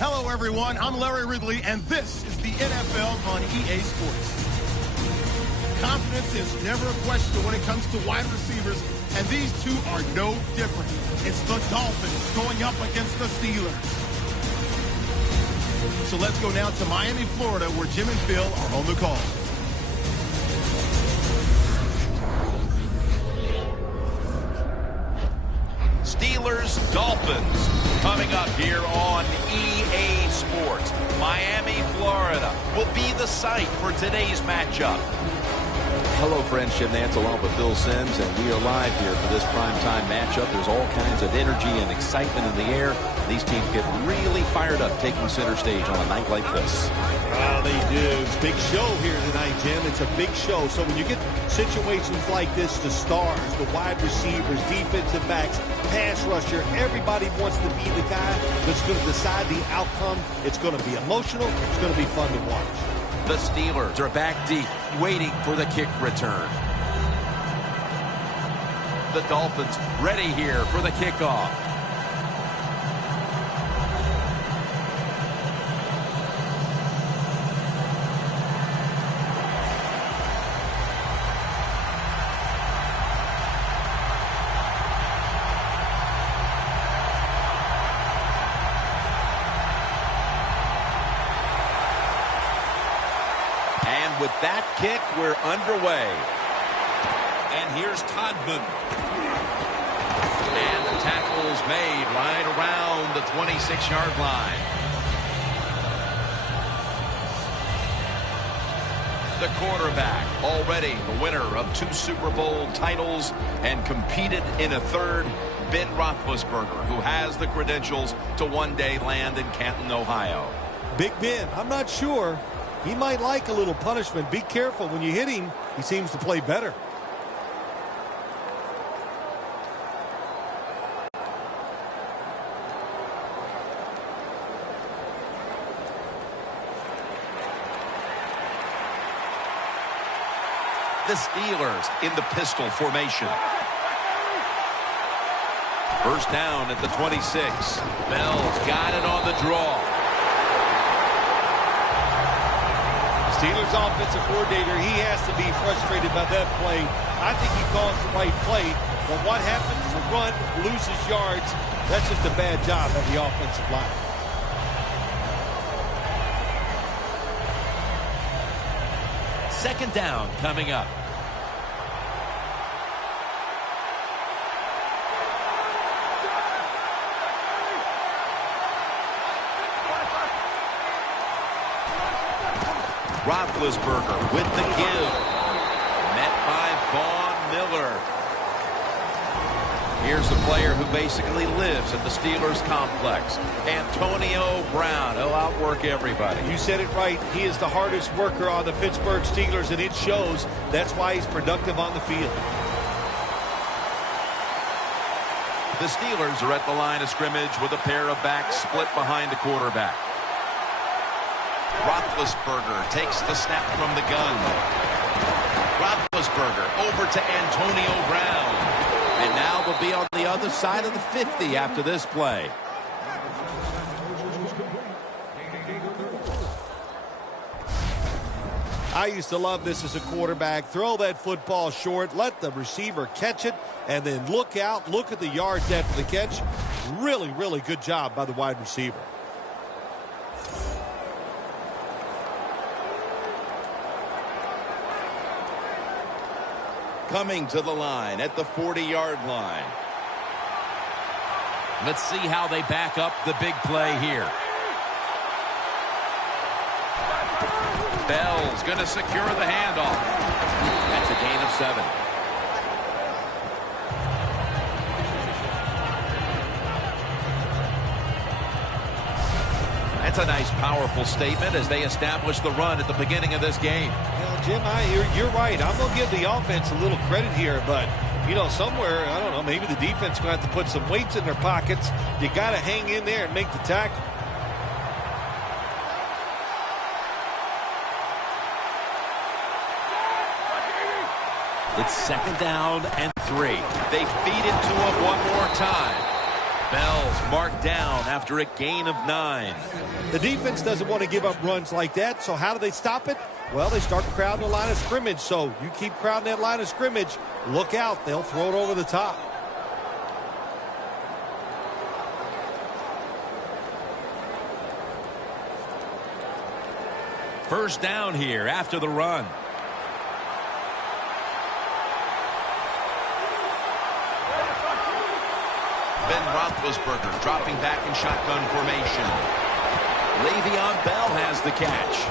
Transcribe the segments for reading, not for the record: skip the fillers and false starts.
Hello, everyone. I'm Larry Ridley, and this is the NFL on EA Sports. Confidence is never a question when it comes to wide receivers, and these two are no different. It's the Dolphins going up against the Steelers. So let's go now to Miami, Florida, where Jim and Phil are on the call. Steelers, Dolphins, coming up here on EA Sports. Miami, Florida will be the site for today's matchup. Hello, friends. Jim Nantz along with Phil Simms, and we are live here for this primetime matchup. There's all kinds of energy and excitement in the air. These teams get really fired up taking center stage on a night like this. Oh, they do. It's a big show here tonight, Jim. It's a big show. So when you get situations like this, the stars, the wide receivers, defensive backs, pass rusher, everybody wants to be the guy that's going to decide the outcome. It's going to be emotional. It's going to be fun to watch. The Steelers are back deep, waiting for the kick return. The Dolphins ready here for the kickoff. With that kick, we're underway. And here's Todman. And the tackle is made right around the 26-yard line. The quarterback, already the winner of 2 Super Bowl titles and competed in a third, Ben Roethlisberger, who has the credentials to one day land in Canton, Ohio. Big Ben, I'm not sure. He might like a little punishment. Be careful. When you hit him, he seems to play better. The Steelers in the pistol formation. First down at the 26. Bell's got it on the draw. Steelers offensive coordinator, he has to be frustrated by that play. I think he calls the right play, but what happens? The run loses yards. That's just a bad job of the offensive line. Second down coming up. Roethlisberger with the give. Met by Vaughn Miller. Here's the player who basically lives at the Steelers complex. Antonio Brown. He'll outwork everybody. You said it right. He is the hardest worker on the Pittsburgh Steelers, and it shows. That's why he's productive on the field. The Steelers are at the line of scrimmage with a pair of backs split behind the quarterback. Roethlisberger takes the snap from the gun. Roethlisberger over to Antonio Brown. And now we'll be on the other side of the 50 after this play. I used to love this as a quarterback. Throw that football short, let the receiver catch it, and then look out, look at the yards after the catch. Really, really good job by the wide receiver. Coming to the line at the 40-yard line. Let's see how they back up the big play here. Bell's going to secure the handoff. That's a gain of 7. That's a nice, powerful statement as they establish the run at the beginning of this game. Well, Jim, you're right. I'm going to give the offense a little credit here, but, you know, somewhere, I don't know, maybe the defense is going to have to put some weights in their pockets. You got to hang in there and make the tackle. It's second down and 3. They feed it to him one more time. Bell's marked down after a gain of 9. The defense doesn't want to give up runs like that, so how do they stop it? Well, they start crowding the line of scrimmage, so you keep crowding that line of scrimmage, look out, they'll throw it over the top. First down here after the run. Ben Roethlisberger dropping back in shotgun formation. Le'Veon Bell has the catch.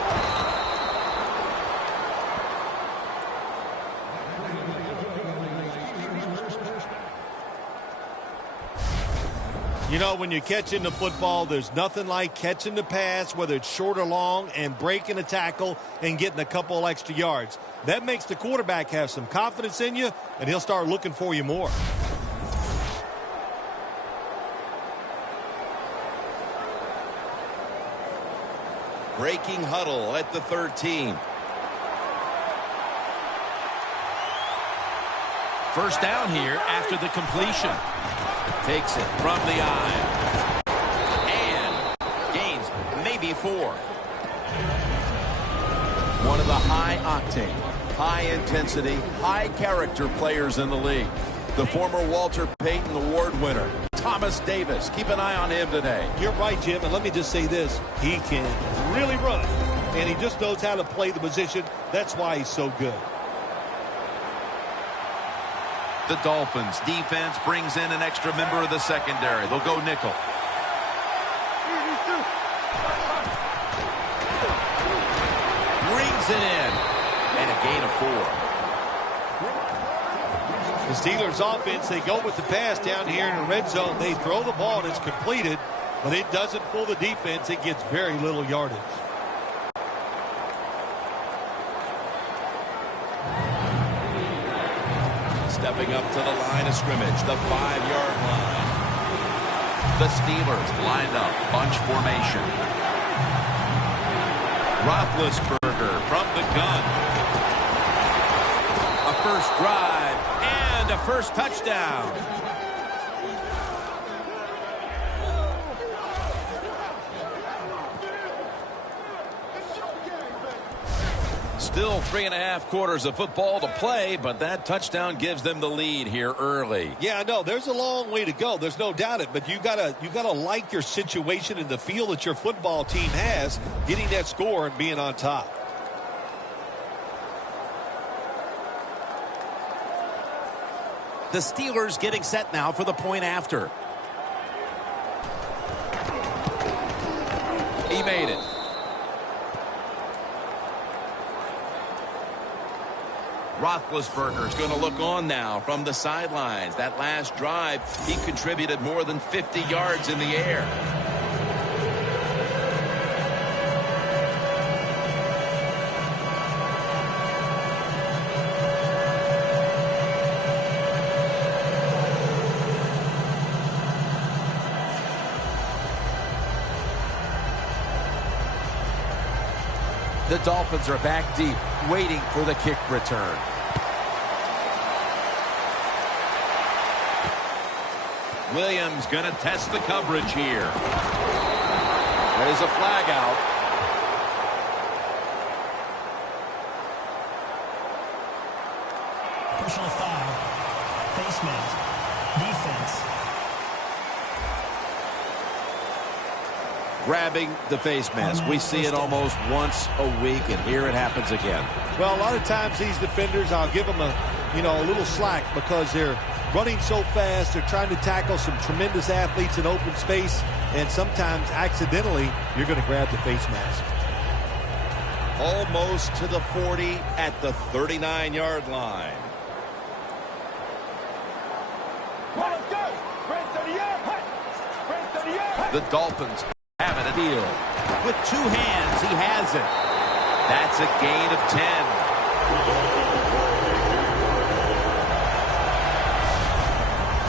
You know, when you're catching the football, there's nothing like catching the pass, whether it's short or long, and breaking a tackle and getting a couple extra yards. That makes the quarterback have some confidence in you, and he'll start looking for you more. Breaking huddle at the 13. First down here after the completion. Takes it from the eye. And gains maybe 4. One of the high-octane, high-intensity, high-character players in the league. The former Walter Payton Award winner, Thomas Davis. Keep an eye on him today. You're right, Jim, and let me just say this. He can really run, and he just knows how to play the position. That's why he's so good. The Dolphins defense brings in an extra member of the secondary. They'll go nickel. Brings it in. And a gain of 4. The Steelers offense, they go with the pass down here in the red zone. They throw the ball and it's completed, but it doesn't fool the defense. It gets very little yardage. Stepping up to the line of scrimmage, the 5-yard line. The Steelers lined up, bunch formation. Roethlisberger from the gun. A first drive and a first touchdown. Still 3.5 quarters of football to play, but that touchdown gives them the lead here early. Yeah, no, there's a long way to go. There's no doubt it, but you gotta like your situation and the feel that your football team has, getting that score and being on top. The Steelers getting set now for the point after. He made it. Roethlisberger's going to look on now from the sidelines. That last drive, he contributed more than 50 yards in the air. The Dolphins are back deep, waiting for the kick return. Williams going to test the coverage here. There's a flag out. Personal foul. Face mask. Defense. Grabbing the face mask. We see it almost once a week, and here it happens again. Well, a lot of times these defenders, I'll give them a little slack because they're running so fast. They're trying to tackle some tremendous athletes in open space, and sometimes accidentally you're going to grab the face mask. Almost to the 40 at the 39-yard line. The Dolphins have it a deal. With 2 hands, he has it. That's a gain of 10.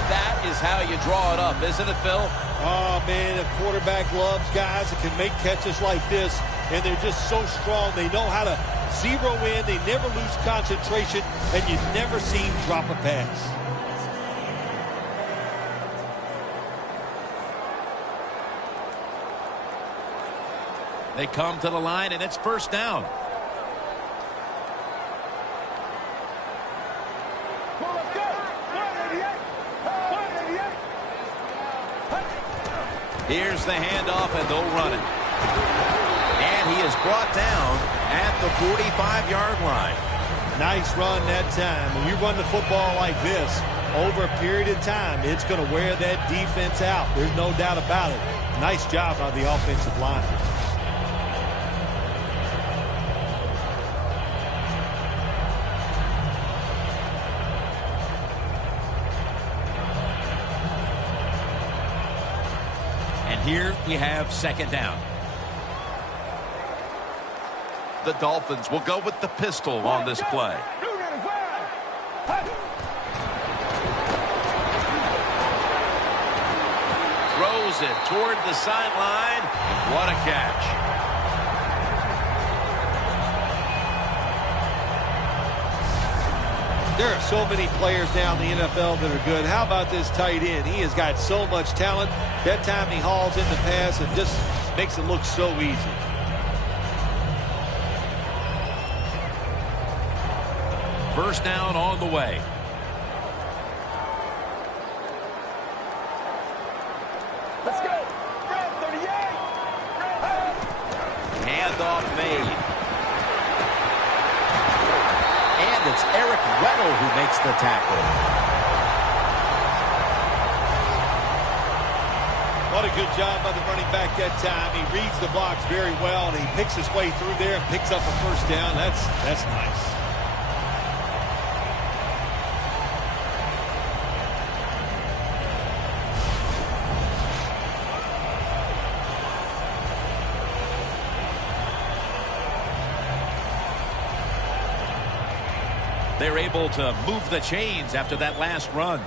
That is how you draw it up, isn't it, Phil? Oh, man, a quarterback loves guys that can make catches like this, and they're just so strong. They know how to zero in. They never lose concentration, and you never see him drop a pass. They come to the line, and it's first down. Here's the handoff, and they'll run it. And he is brought down at the 45-yard line. Nice run that time. When you run the football like this, over a period of time, it's going to wear that defense out. There's no doubt about it. Nice job by the offensive line. And here we have second down. The Dolphins will go with the pistol on this play. Throws it toward the sideline. What a catch. There are so many players now in the NFL that are good. How about this tight end? He has got so much talent. That time he hauls in the pass and just makes it look so easy. First down on the way. Let's go. Red 38. Handoff made. And it's Eric Weddle who makes the tackle. What a good job by the running back that time. He reads the blocks very well, and he picks his way through there and picks up a first down. That's nice. They're able to move the chains after that last run.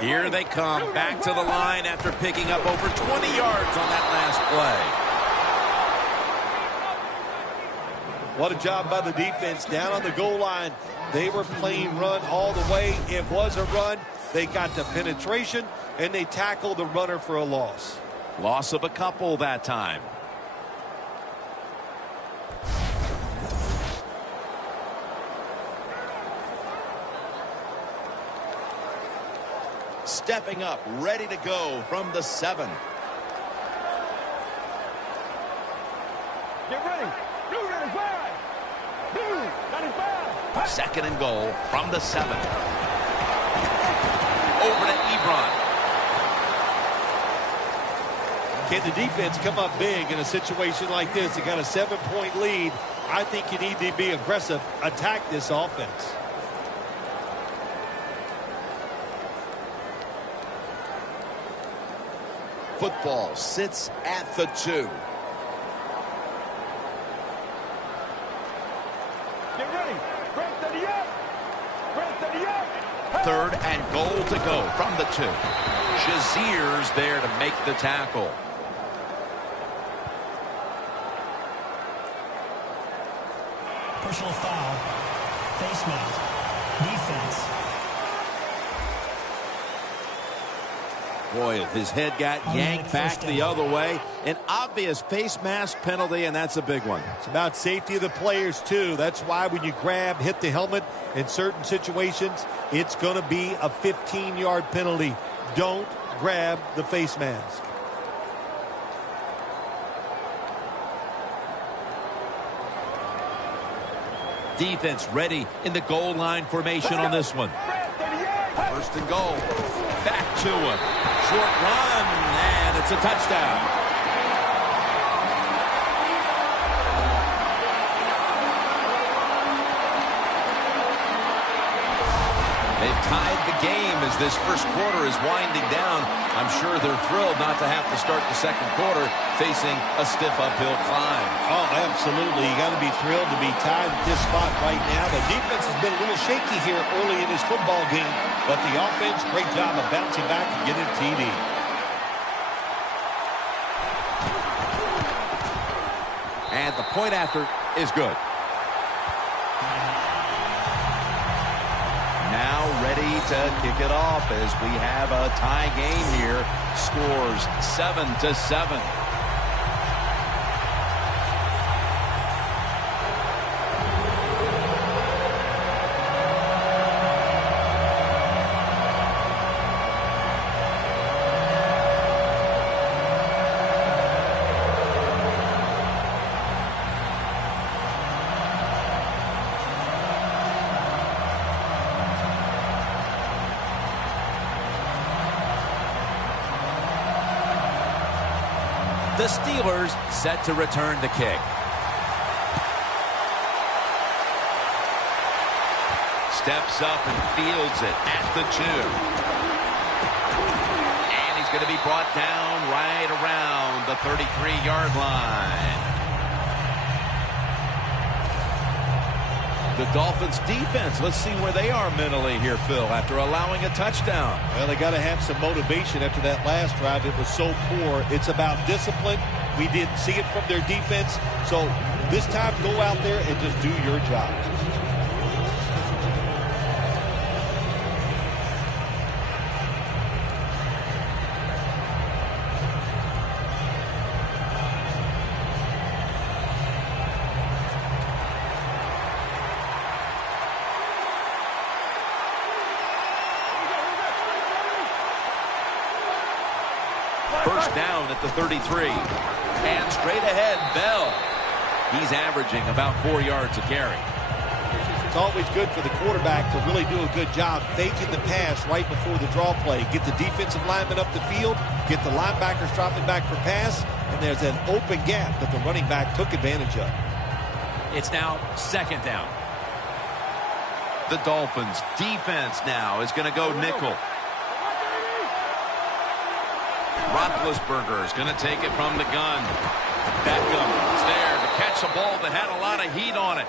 Here they come back to the line after picking up over 20 yards on that last play. What a job by the defense down on the goal line. They were playing run all the way. It was a run. They got the penetration, and they tackled the runner for a loss. Loss of a couple that time. Stepping up, ready to go from the 7. Get ready. Blue 95. Blue 95. Second and goal from the 7. Over to Ebron. Can the defense come up big in a situation like this? They got a 7-point lead. I think you need to be aggressive, attack this offense. Football sits at the 2. Get ready. Red 38. Red 38. Third and goal to go from the 2. Shazier's there to make the tackle. Personal foul. Face mask. Defense. Boy, his head got yanked back the other way. An obvious face mask penalty, and that's a big one. It's about safety of the players, too. That's why when you grab, hit the helmet in certain situations, it's going to be a 15-yard penalty. Don't grab the face mask. Defense ready in the goal line formation on this one. First and goal. Back to him. Short run, and it's a touchdown. They've tied the game as this first quarter is winding down. I'm sure they're thrilled not to have to start the second quarter facing a stiff uphill climb. Oh, absolutely. You got to be thrilled to be tied at this spot right now. The defense has been a little shaky here early in this football game, but the offense, great job of bouncing back and getting TD. And the point after is good. Now ready ready to kick it off as we have a tie game here. Scores 7-7. The Steelers set to return the kick. Steps up and fields it at the 2. And he's going to be brought down right around the 33-yard line. The Dolphins defense, let's see where they are mentally here, Phil, after allowing a touchdown. Well, they got to have some motivation after that last drive. It was so poor. It's about discipline. We didn't see it from their defense. So this time, go out there and just do your job. First down at the 33. And straight ahead, Bell. He's averaging about 4 yards a carry. It's always good for the quarterback to really do a good job faking the pass right before the draw play. Get the defensive lineman up the field, get the linebackers dropping back for pass, and there's an open gap that the running back took advantage of. It's now second down. The Dolphins defense now is going to go nickel. Roethlisberger is going to take it from the gun. Beckham is there to catch a ball that had a lot of heat on it.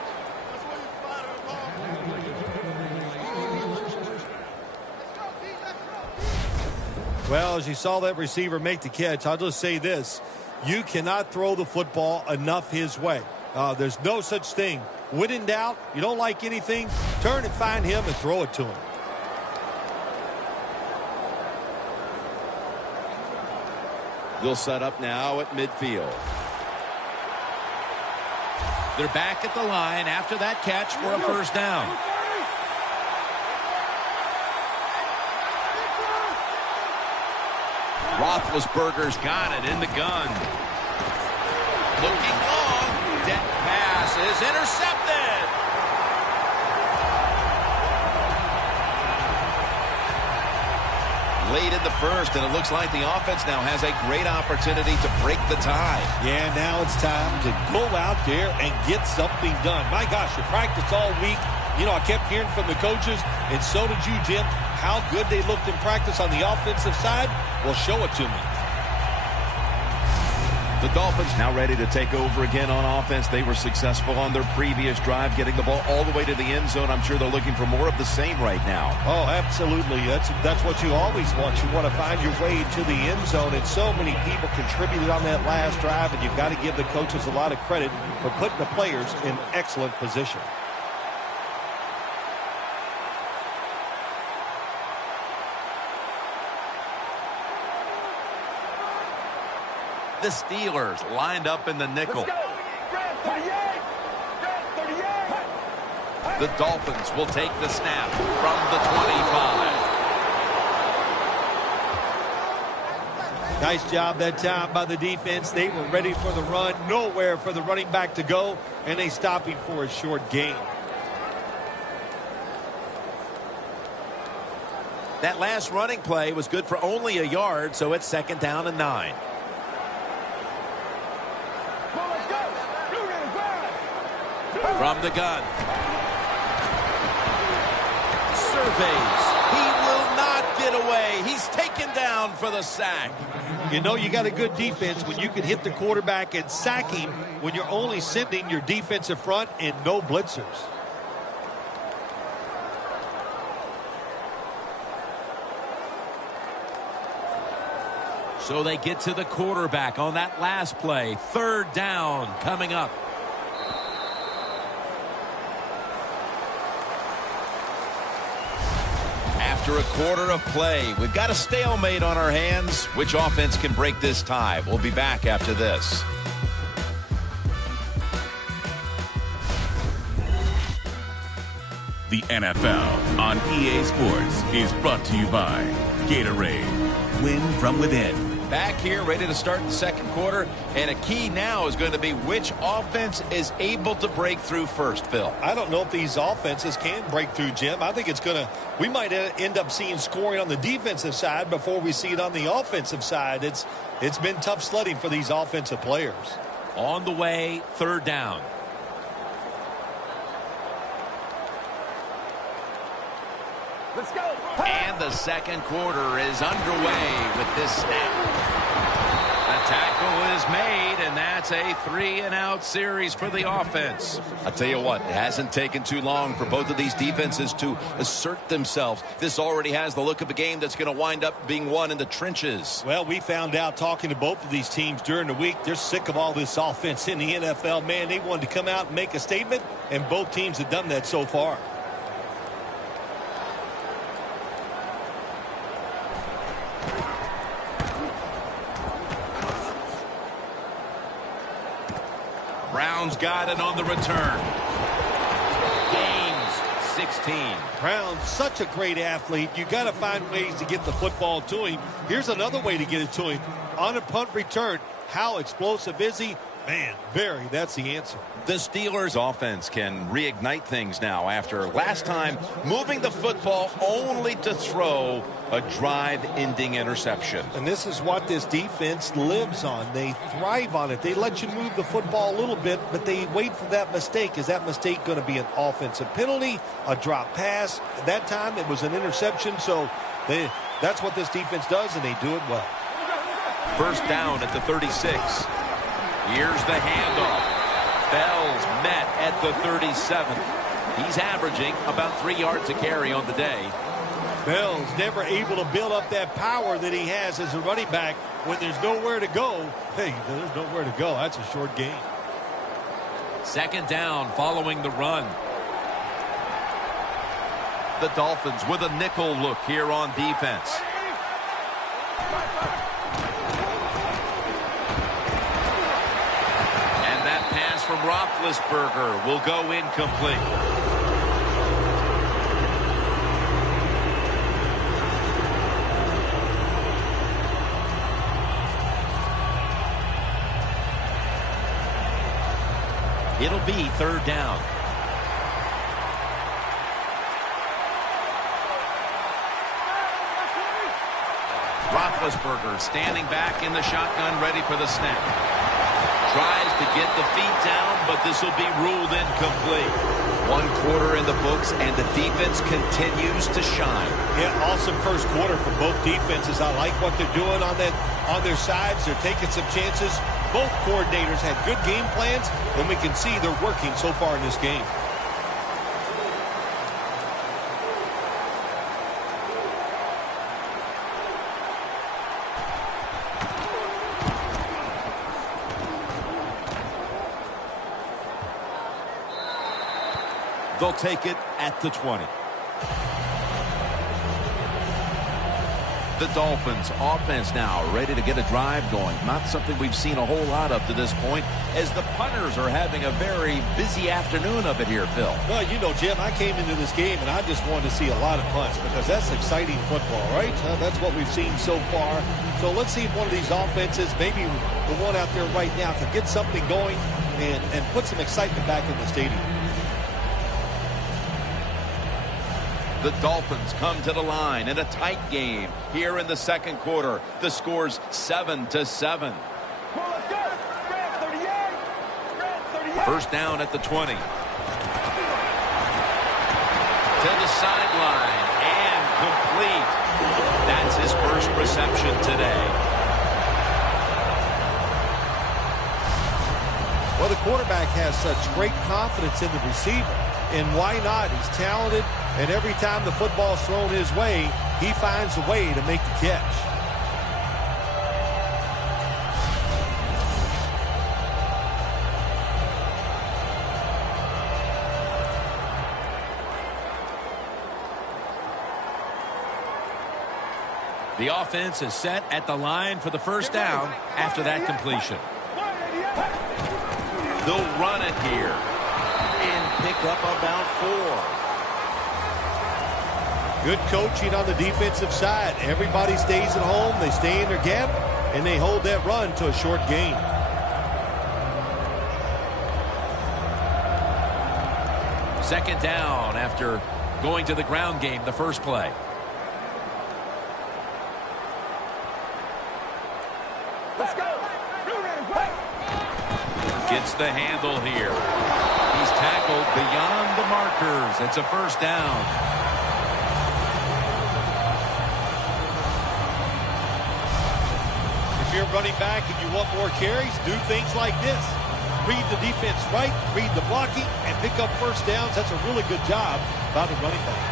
Well, as you saw that receiver make the catch, I'll just say this. You cannot throw the football enough his way. There's no such thing. When in doubt, you don't like anything, turn and find him and throw it to him. They'll set up now at midfield. They're back at the line after that catch for a first down. Roethlisberger's got it in the gun. Looking long. Deep pass is intercepted. Late in the first, and it looks like the offense now has a great opportunity to break the tie. Yeah, now it's time to go out there and get something done. My gosh, you practiced all week. You know, I kept hearing from the coaches, and so did you, Jim, how good they looked in practice on the offensive side. Well, show it to me. The Dolphins now ready to take over again on offense. They were successful on their previous drive, getting the ball all the way to the end zone. I'm sure they're looking for more of the same right now. Oh, absolutely. That's what you always want. You want to find your way to the end zone, and so many people contributed on that last drive, and you've got to give the coaches a lot of credit for putting the players in excellent position. The Steelers lined up in the nickel. The Dolphins will take the snap from the 25. Nice job that time by the defense. They were ready for the run. Nowhere for the running back to go, and they stop him for a short gain. That last running play was good for only a yard, so it's second down and 9. From the gun. Surveys. He will not get away. He's taken down for the sack. You know you got a good defense when you can hit the quarterback and sack him when you're only sending your defensive front and no blitzers. So they get to the quarterback on that last play. Third down coming up. After a quarter of play, we've got a stalemate on our hands. Which offense can break this tie? We'll be back after this. The NFL on EA Sports is brought to you by Gatorade. Win from within. Back here, ready to start the second quarter, and a key now is going to be which offense is able to break through first, Phil. I don't know if these offenses can break through, Jim. I think we might end up seeing scoring on the defensive side before we see it on the offensive side. It's been tough sledding for these offensive players. On the way, third down. Let's go. And the second quarter is underway with this snap. The tackle is made, and that's a 3-and-out series for the offense. I'll tell you what, it hasn't taken too long for both of these defenses to assert themselves. This already has the look of a game that's going to wind up being won in the trenches. Well, we found out talking to both of these teams during the week, they're sick of all this offense in the NFL. Man, they wanted to come out and make a statement, and both teams have done that so far. Brown's got it on the return. Gains 16. Brown, such a great athlete. You got to find ways to get the football to him. Here's another way to get it to him. On a punt return, how explosive is he? Man, very. That's the answer. The Steelers offense can reignite things now after last time moving the football only to throw a drive-ending interception. And this is what this defense lives on. They thrive on it. They let you move the football a little bit, but they wait for that mistake. Is that mistake going to be an offensive penalty, a drop pass? That time it was an interception, so that's what this defense does, and they do it well. First down at the 36. Here's the handoff. Bell's met at the 37. He's averaging about 3 yards a carry on the day. Bell's never able to build up that power that he has as a running back when there's nowhere to go. Hey, there's nowhere to go. That's a short game. Second down following the run. The Dolphins with a nickel look here on defense. From Roethlisberger will go incomplete. It'll be third down. Roethlisberger standing back in the shotgun, ready for the snap. Tries to get the feet down, but this will be ruled incomplete. 1 quarter in the books, and the defense continues to shine. Yeah, awesome first quarter for both defenses. I like what they're doing on their sides. They're taking some chances. Both coordinators had good game plans, and we can see they're working so far in this game. They'll take it at the 20. The Dolphins offense now ready to get a drive going. Not something we've seen a whole lot of to this point, as the punters are having a very busy afternoon of it here, Phil. Well, you know, Jim, I came into this game and I just wanted to see a lot of punts because that's exciting football, right? That's what we've seen so far. So let's see if one of these offenses, maybe the one out there right now, can get something going and put some excitement back in the stadium. The Dolphins come to the line in a tight game here in the second quarter. The score's 7-7. First down at the 20. To the sideline and complete. That's his first reception today. Well, the quarterback has such great confidence in the receiver. And why not? He's talented, and every time the football's thrown his way, he finds a way to make the catch. The offense is set at the line for the first down after that completion. They'll run it here. And pick up about 4. Good coaching on the defensive side. Everybody stays at home. They stay in their gap, and they hold that run to a short gain. Second down after going to the ground game the first play. Let's go. Gets the handle here. He's tackled beyond the markers. It's a first down. If you're running back and you want more carries, do things like this. Read the defense right, read the blocking, and pick up first downs. That's a really good job by the running back.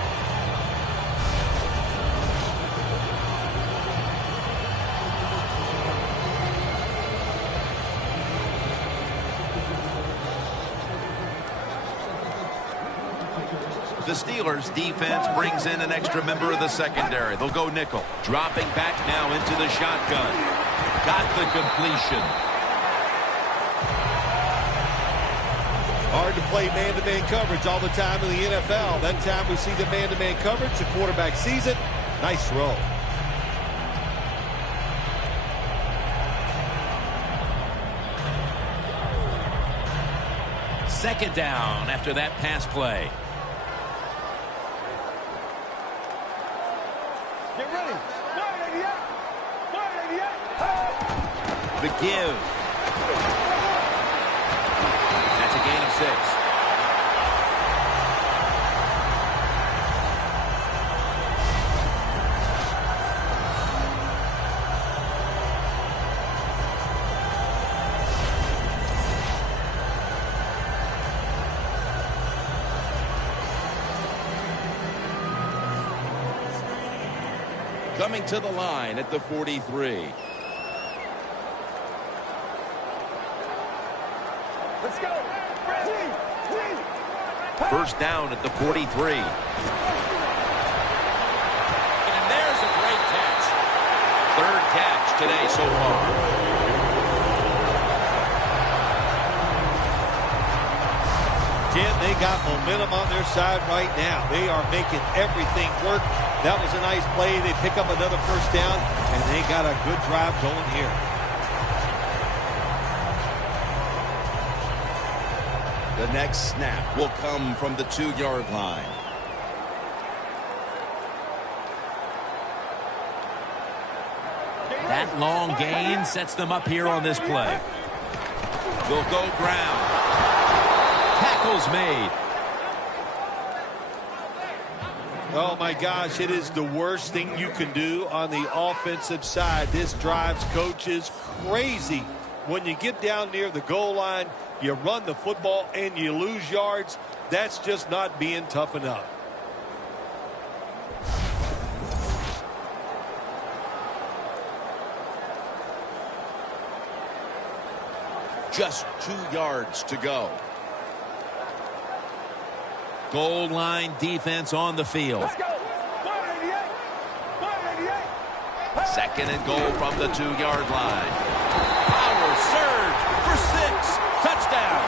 The Steelers defense brings in an extra member of the secondary. They'll go nickel. Dropping back now into the shotgun. Got the completion. Hard to play man-to-man coverage all the time in the NFL. That time we see the man-to-man coverage, the quarterback sees it. Nice throw. Second down after that pass play. Get ready. 188. 188. The give. That's a gain of 6. Coming to the line at the 43. Let's go. First down at the 43. And there's a great catch. Third catch today so far. Jim, they got momentum on their side right now. They are making everything work. That was a nice play. They pick up another first down, and they got a good drive going here. The next snap will come from the 2-yard line. That long gain sets them up here on this play. They'll go ground. Tackles made. Oh, my gosh, it is the worst thing you can do on the offensive side. This drives coaches crazy. When you get down near the goal line, you run the football and you lose yards. That's just not being tough enough. Just 2 yards to go. Goal line defense on the field. Let's go. 188. 188. Second and goal from the 2-yard line. Power surge for 6. Touchdown.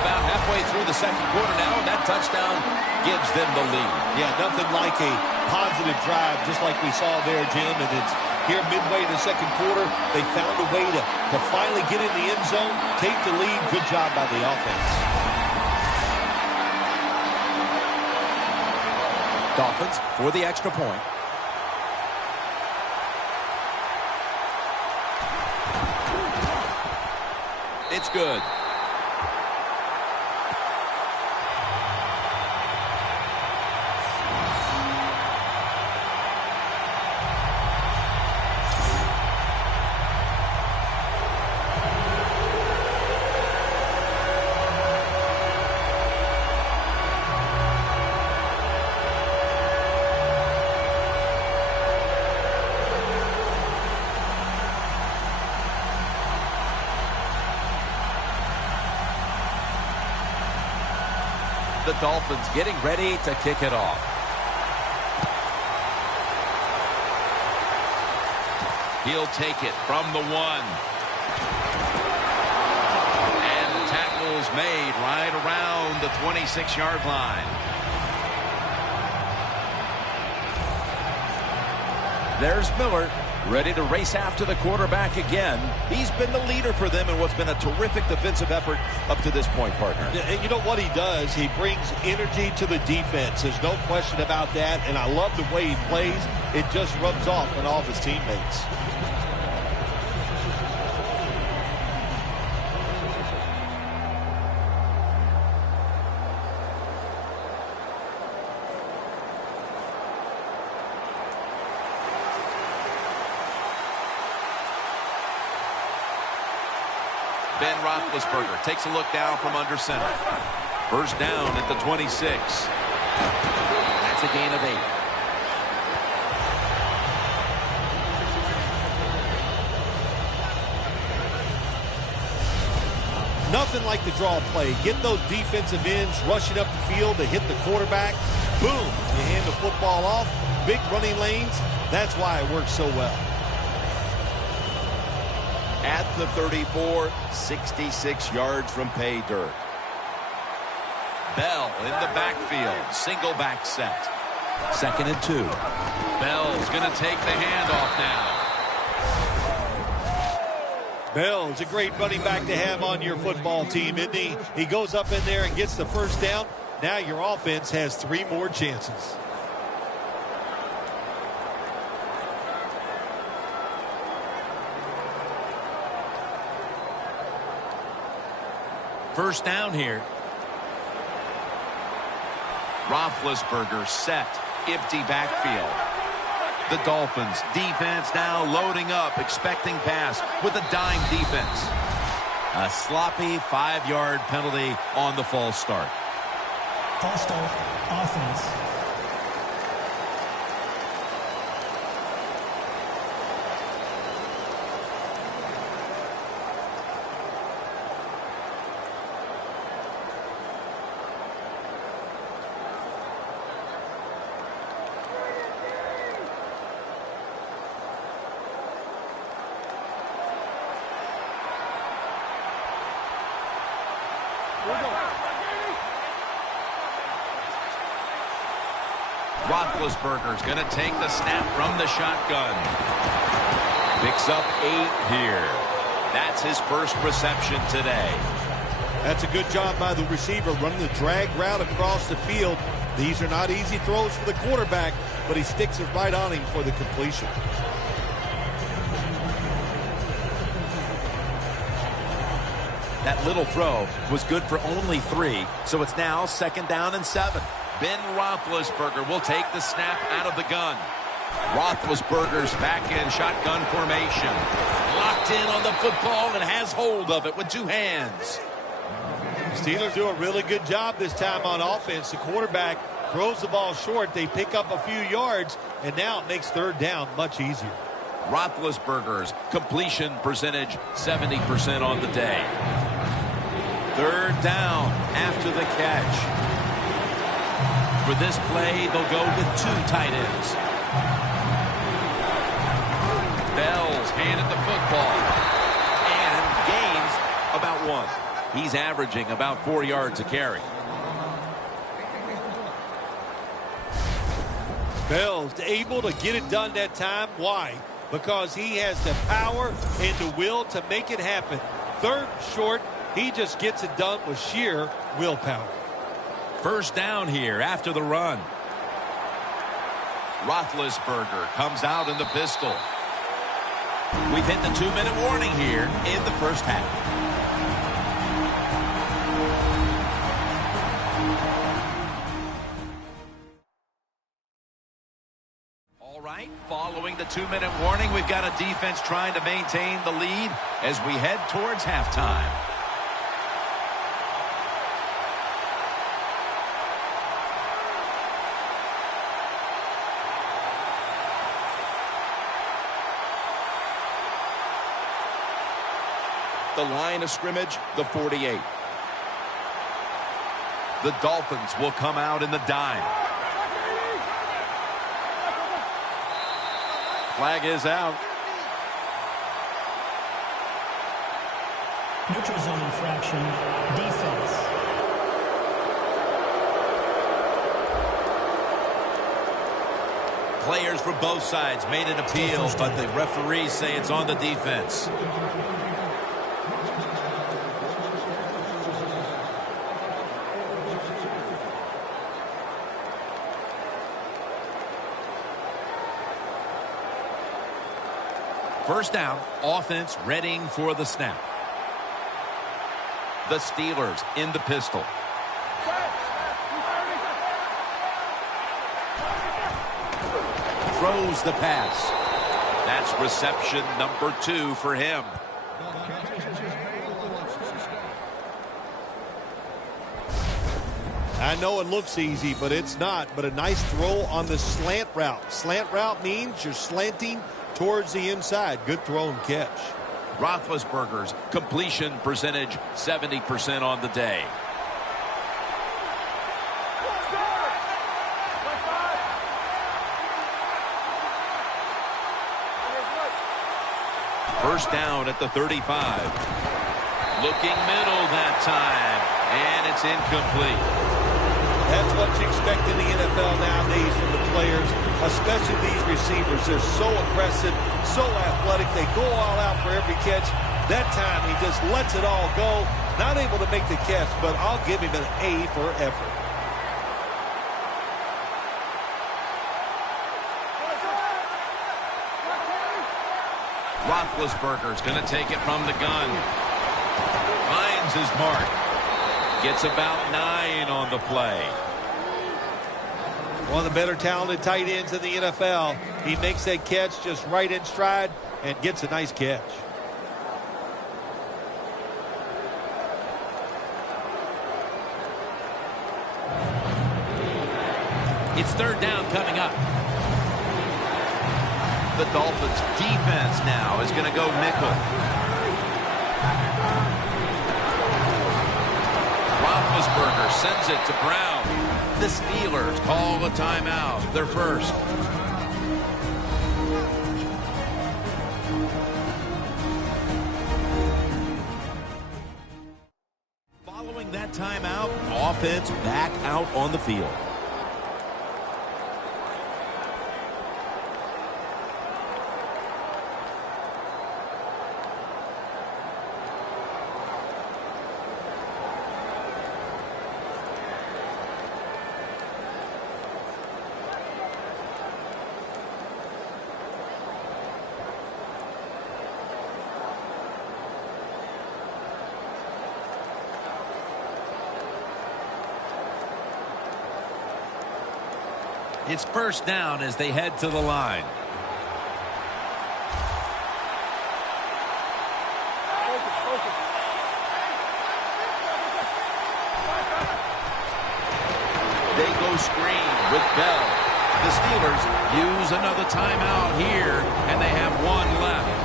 About halfway through the second quarter now, and that touchdown gives them the lead. Yeah, nothing like a positive drive just like we saw there, Jim, and it's here midway in the second quarter. They found a way to finally get in the end zone, take the lead. Good job by the offense. Dolphins for the extra point. It's good. The Dolphins getting ready to kick it off. He'll take it from the 1. And the tackle's made right around the 26-yard line. There's Miller, ready to race after the quarterback again. He's been the leader for them in what's been a terrific defensive effort up to this point, partner. And you know what he does? He brings energy to the defense. There's no question about that, and I love the way he plays. It just rubs off on all of his teammates. Ben Roethlisberger takes a look down from under center. First down at the 26. That's a gain of 8. Nothing like the draw play. Get those defensive ends rushing up the field to hit the quarterback. Boom! You hand the football off. Big running lanes. That's why it works so well. At the 34, 66 yards from pay dirt. Bell in the backfield. Single back set. 2nd and 2. Bell's going to take the handoff now. Bell's a great running back to have on your football team, isn't he? He goes up in there and gets the first down. Now your offense has 3 more chances. First down here. Roethlisberger set. Empty backfield. The Dolphins defense now loading up, expecting pass with a dime defense. A sloppy 5-yard penalty on the false start. False start, offense. Roethlisberger's going to take the snap from the shotgun. Picks up 8 here. That's his first reception today. That's a good job by the receiver running the drag route across the field. These are not easy throws for the quarterback, but he sticks it right on him for the completion. That little throw was good for only 3, so it's now 2nd down and 7. Ben Roethlisberger will take the snap out of the gun. Roethlisberger's back in shotgun formation. Locked in on the football and has hold of it with 2 hands. Steelers do a really good job this time on offense. The quarterback throws the ball short. They pick up a few yards, and now it makes 3rd down much easier. Roethlisberger's completion percentage 70% on the day. 3rd down after the catch. For this play, they'll go with 2 tight ends. Bell's handed the football and gains about 1. He's averaging about 4 yards a carry. Bell's able to get it done that time. Why? Because he has the power and the will to make it happen. 3rd short, he just gets it done with sheer willpower. First down here after the run. Roethlisberger comes out in the pistol. We've hit the 2-minute warning here in the first half. All right, following the 2-minute warning, we've got a defense trying to maintain the lead as we head towards halftime. The line of scrimmage, the 48. The Dolphins will come out in the dime. Flag is out. Neutral zone infraction, defense. Players from both sides made an appeal, but the referees say it's on the defense. First down, offense readying for the snap. The Steelers in the pistol. Throws the pass. That's reception number 2 for him. I know it looks easy, but it's not. But a nice throw on the slant route. Slant route means you're slanting towards the inside. Good throw and catch. Roethlisberger's completion percentage 70% on the day. First down at the 35. Looking middle that time, and it's incomplete. That's what you expect in the NFL nowadays from the players, especially these receivers. They're so aggressive, so athletic. They go all out for every catch. That time, he just lets it all go. Not able to make the catch, but I'll give him an A for effort. Roethlisberger's going to take it from the gun. Finds his mark. Gets about 9 on the play. One of the better talented tight ends in the NFL. He makes that catch just right in stride and gets a nice catch. It's third down coming up. The Dolphins defense now is going to go nickel. Roethlisberger sends it to Brown. The Steelers call a timeout. Their first. Following that timeout, offense back out on the field. It's first down as they head to the line. They go screen with Bell. The Steelers use another timeout here, and they have one left.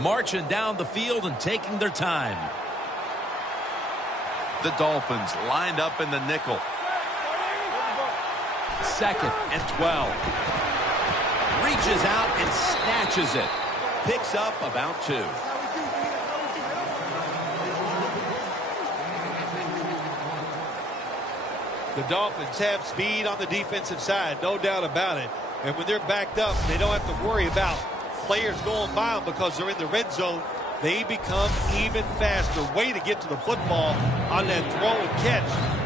Marching down the field and taking their time. The Dolphins lined up in the nickel. 2nd and 12. Reaches out and snatches it. Picks up about 2. The Dolphins have speed on the defensive side, no doubt about it. And when they're backed up, they don't have to worry about players going by them because they're in the red zone. They become even faster. Way to get to the football on that throw and catch.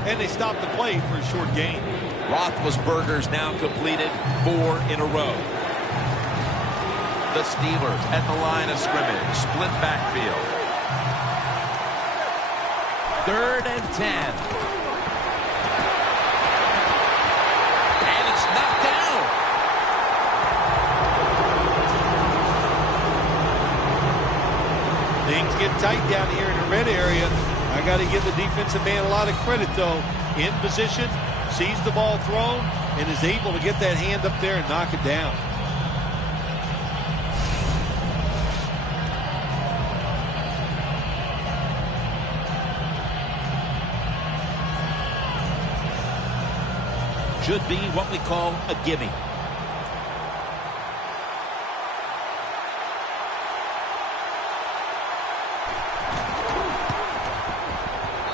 And they stop the play for a short gain. Roethlisberger's now completed 4 in a row. The Steelers at the line of scrimmage. Split backfield. 3rd and 10. And it's knocked down. Things get tight down here in the red area. I got to give the defensive man a lot of credit, though. In position, sees the ball thrown, and is able to get that hand up there and knock it down. Should be what we call a gimme.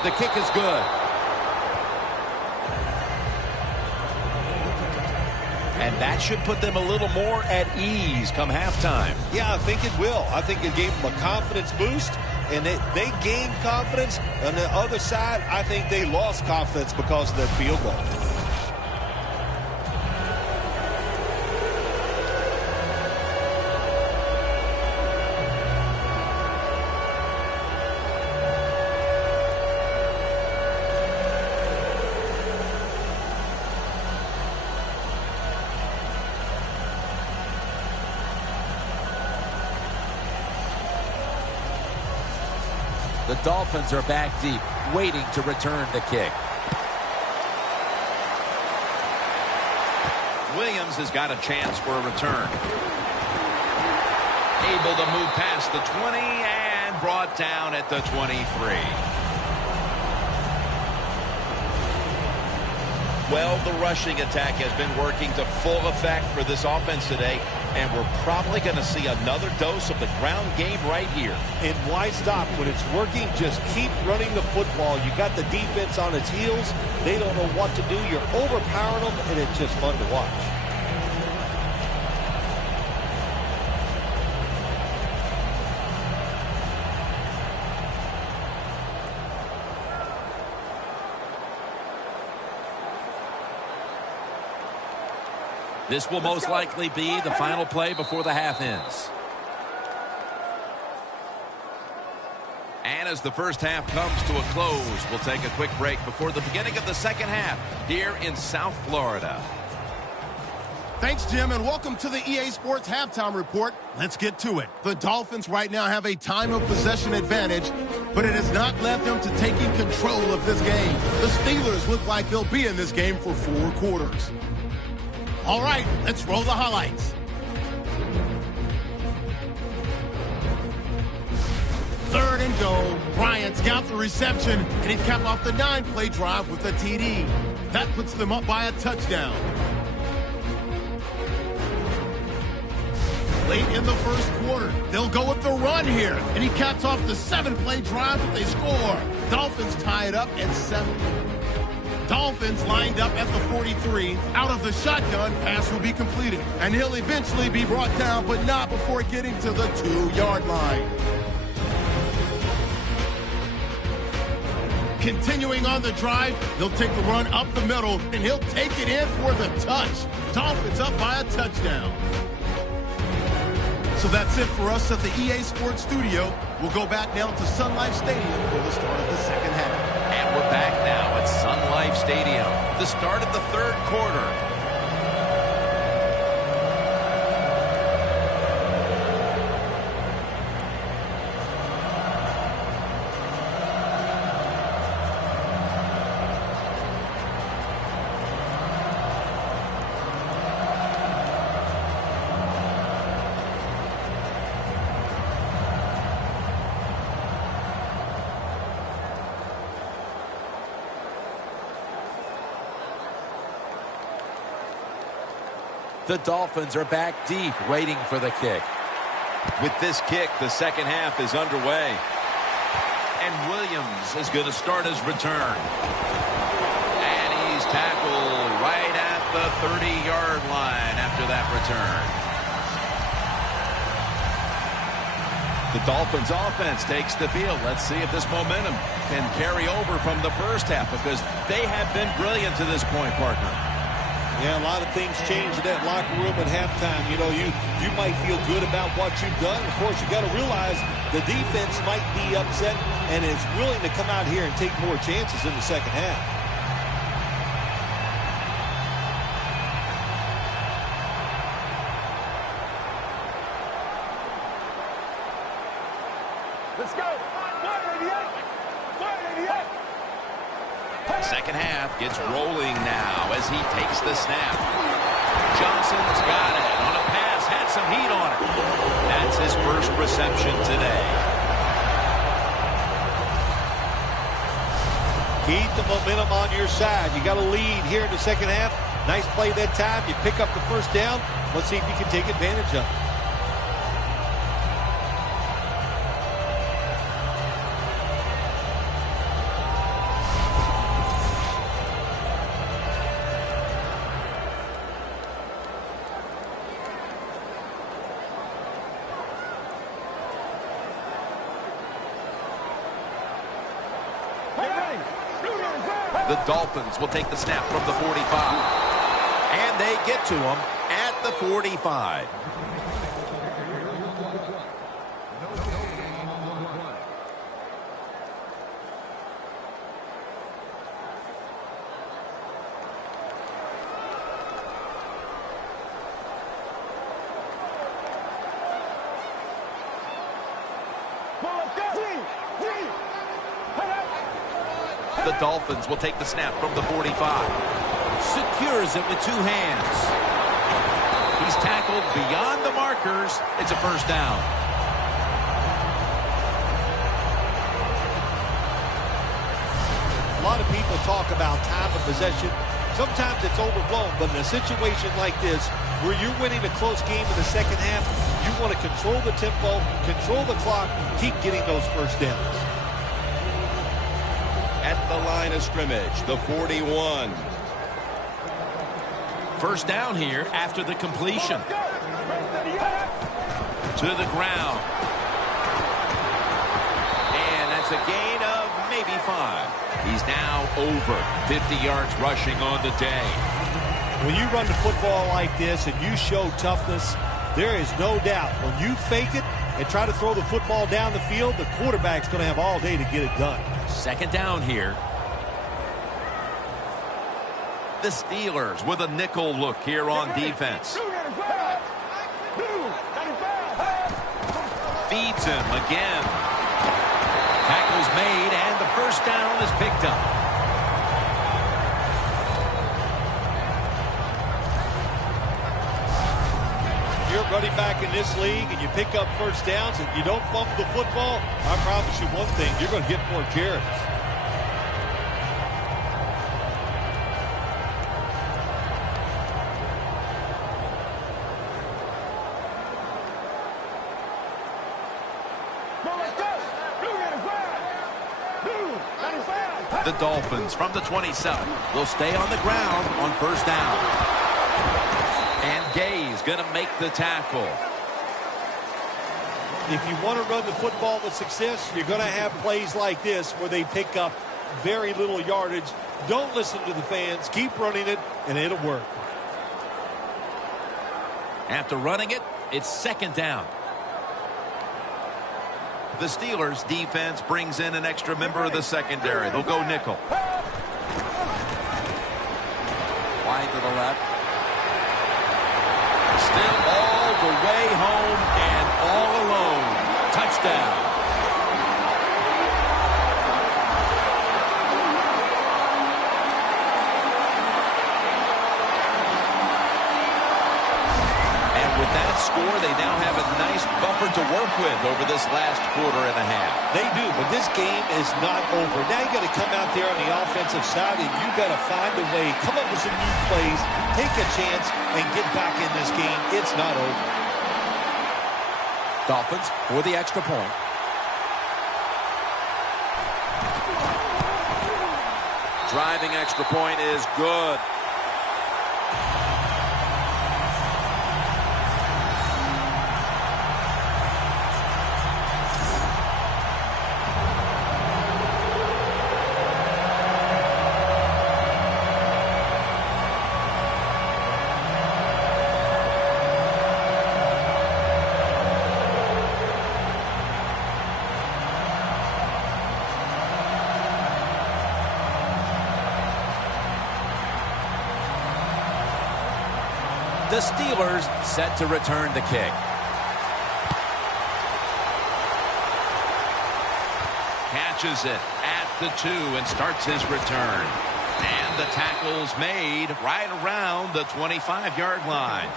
The kick is good. And that should put them a little more at ease come halftime. Yeah, I think it will. I think it gave them a confidence boost, and they gained confidence. On the other side, I think they lost confidence because of that field goal. The Dolphins are back deep, waiting to return the kick. Williams has got a chance for a return. Able to move past the 20 and brought down at the 23. Well, the rushing attack has been working to full effect for this offense today, and we're probably going to see another dose of the ground game right here. And why stop? When it's working, just keep running the football. You got the defense on its heels. They don't know what to do. You're overpowering them, and it's just fun to watch. This will most likely be the final play before the half ends. And as the first half comes to a close, we'll take a quick break before the beginning of the second half here in South Florida. Thanks, Jim, and welcome to the EA Sports Halftime Report. Let's get to it. The Dolphins right now have a time of possession advantage, but it has not led them to taking control of this game. The Steelers look like they'll be in this game for 4 quarters. All right, let's roll the highlights. Third and goal. Bryant's got the reception, and he capped off the 9-play drive with a TD. That puts them up by a touchdown. Late in the first quarter, they'll go with the run here, and he caps off the 7-play drive with a score. Dolphins tie it up at 7. Dolphins lined up at the 43. Out of the shotgun, pass will be completed, and he'll eventually be brought down, but not before getting to the 2-yard line. Continuing on the drive, they'll take the run up the middle, and he'll take it in for the touch. Dolphins up by a touchdown. So that's it for us at the EA Sports Studio. We'll go back now to Sun Life Stadium for the start of the second half. And we're back now at Sun Life Stadium, the start of the third quarter. The Dolphins are back deep, waiting for the kick. With this kick, the second half is underway. And Williams is going to start his return. And he's tackled right at the 30-yard line after that return. The Dolphins offense takes the field. Let's see if this momentum can carry over from the first half, because they have been brilliant to this point, partner. Yeah, a lot of things change in that locker room at halftime. You know, you might feel good about what you've done. Of course, you got to realize the defense might be upset and is willing to come out here and take more chances in the second half. Let's go. 188. Second half gets rolling now as he takes the snap. Johnson's got it on a pass, had some heat on it. That's his first reception today. Keep the momentum on your side. You got a lead here in the second half. Nice play that time. You pick up the first down. Let's see if you can take advantage of it. The Dolphins will take the snap from the 45. And they get to him at the 45. The Dolphins will take the snap from the 45. Secures it with two hands. He's tackled beyond the markers. It's a first down. A lot of people talk about time of possession. Sometimes it's overblown, but in a situation like this, where you're winning a close game in the second half, you want to control the tempo, control the clock, keep getting those first downs. At the line of scrimmage, the 41. First down here after the completion. To the ground. And that's a gain of maybe 5. He's now over 50 yards rushing on the day. When you run the football like this and you show toughness, there is no doubt when you fake it and try to throw the football down the field, the quarterback's going to have all day to get it done. Second down here. The Steelers with a nickel look here on defense. Feeds him again. Tackle's made, and the first down is picked up. You're running back in this league and you pick up first downs and you don't fumble the football, I promise you one thing, you're going to get more carries. The Dolphins from the 27 will stay on the ground on first down. And Gay's going to make the tackle. If you want to run the football with success, you're going to have plays like this where they pick up very little yardage. Don't listen to the fans. Keep running it, and it'll work. After running it, it's second down. The Steelers defense brings in an extra member of the secondary. They'll go nickel. Wide to the left. Still all the way home and all alone. Touchdown. With that score, they now have a nice buffer to work with over this last quarter and a half. They do, but this game is not over. Now you got to come out there on the offensive side, and you got to find a way, come up with some new plays, take a chance, and get back in this game. It's not over. Dolphins for the extra point. Driving extra point is good. The Steelers set to return the kick. Catches it at the 2 and starts his return. And the tackle's made right around the 25-yard line.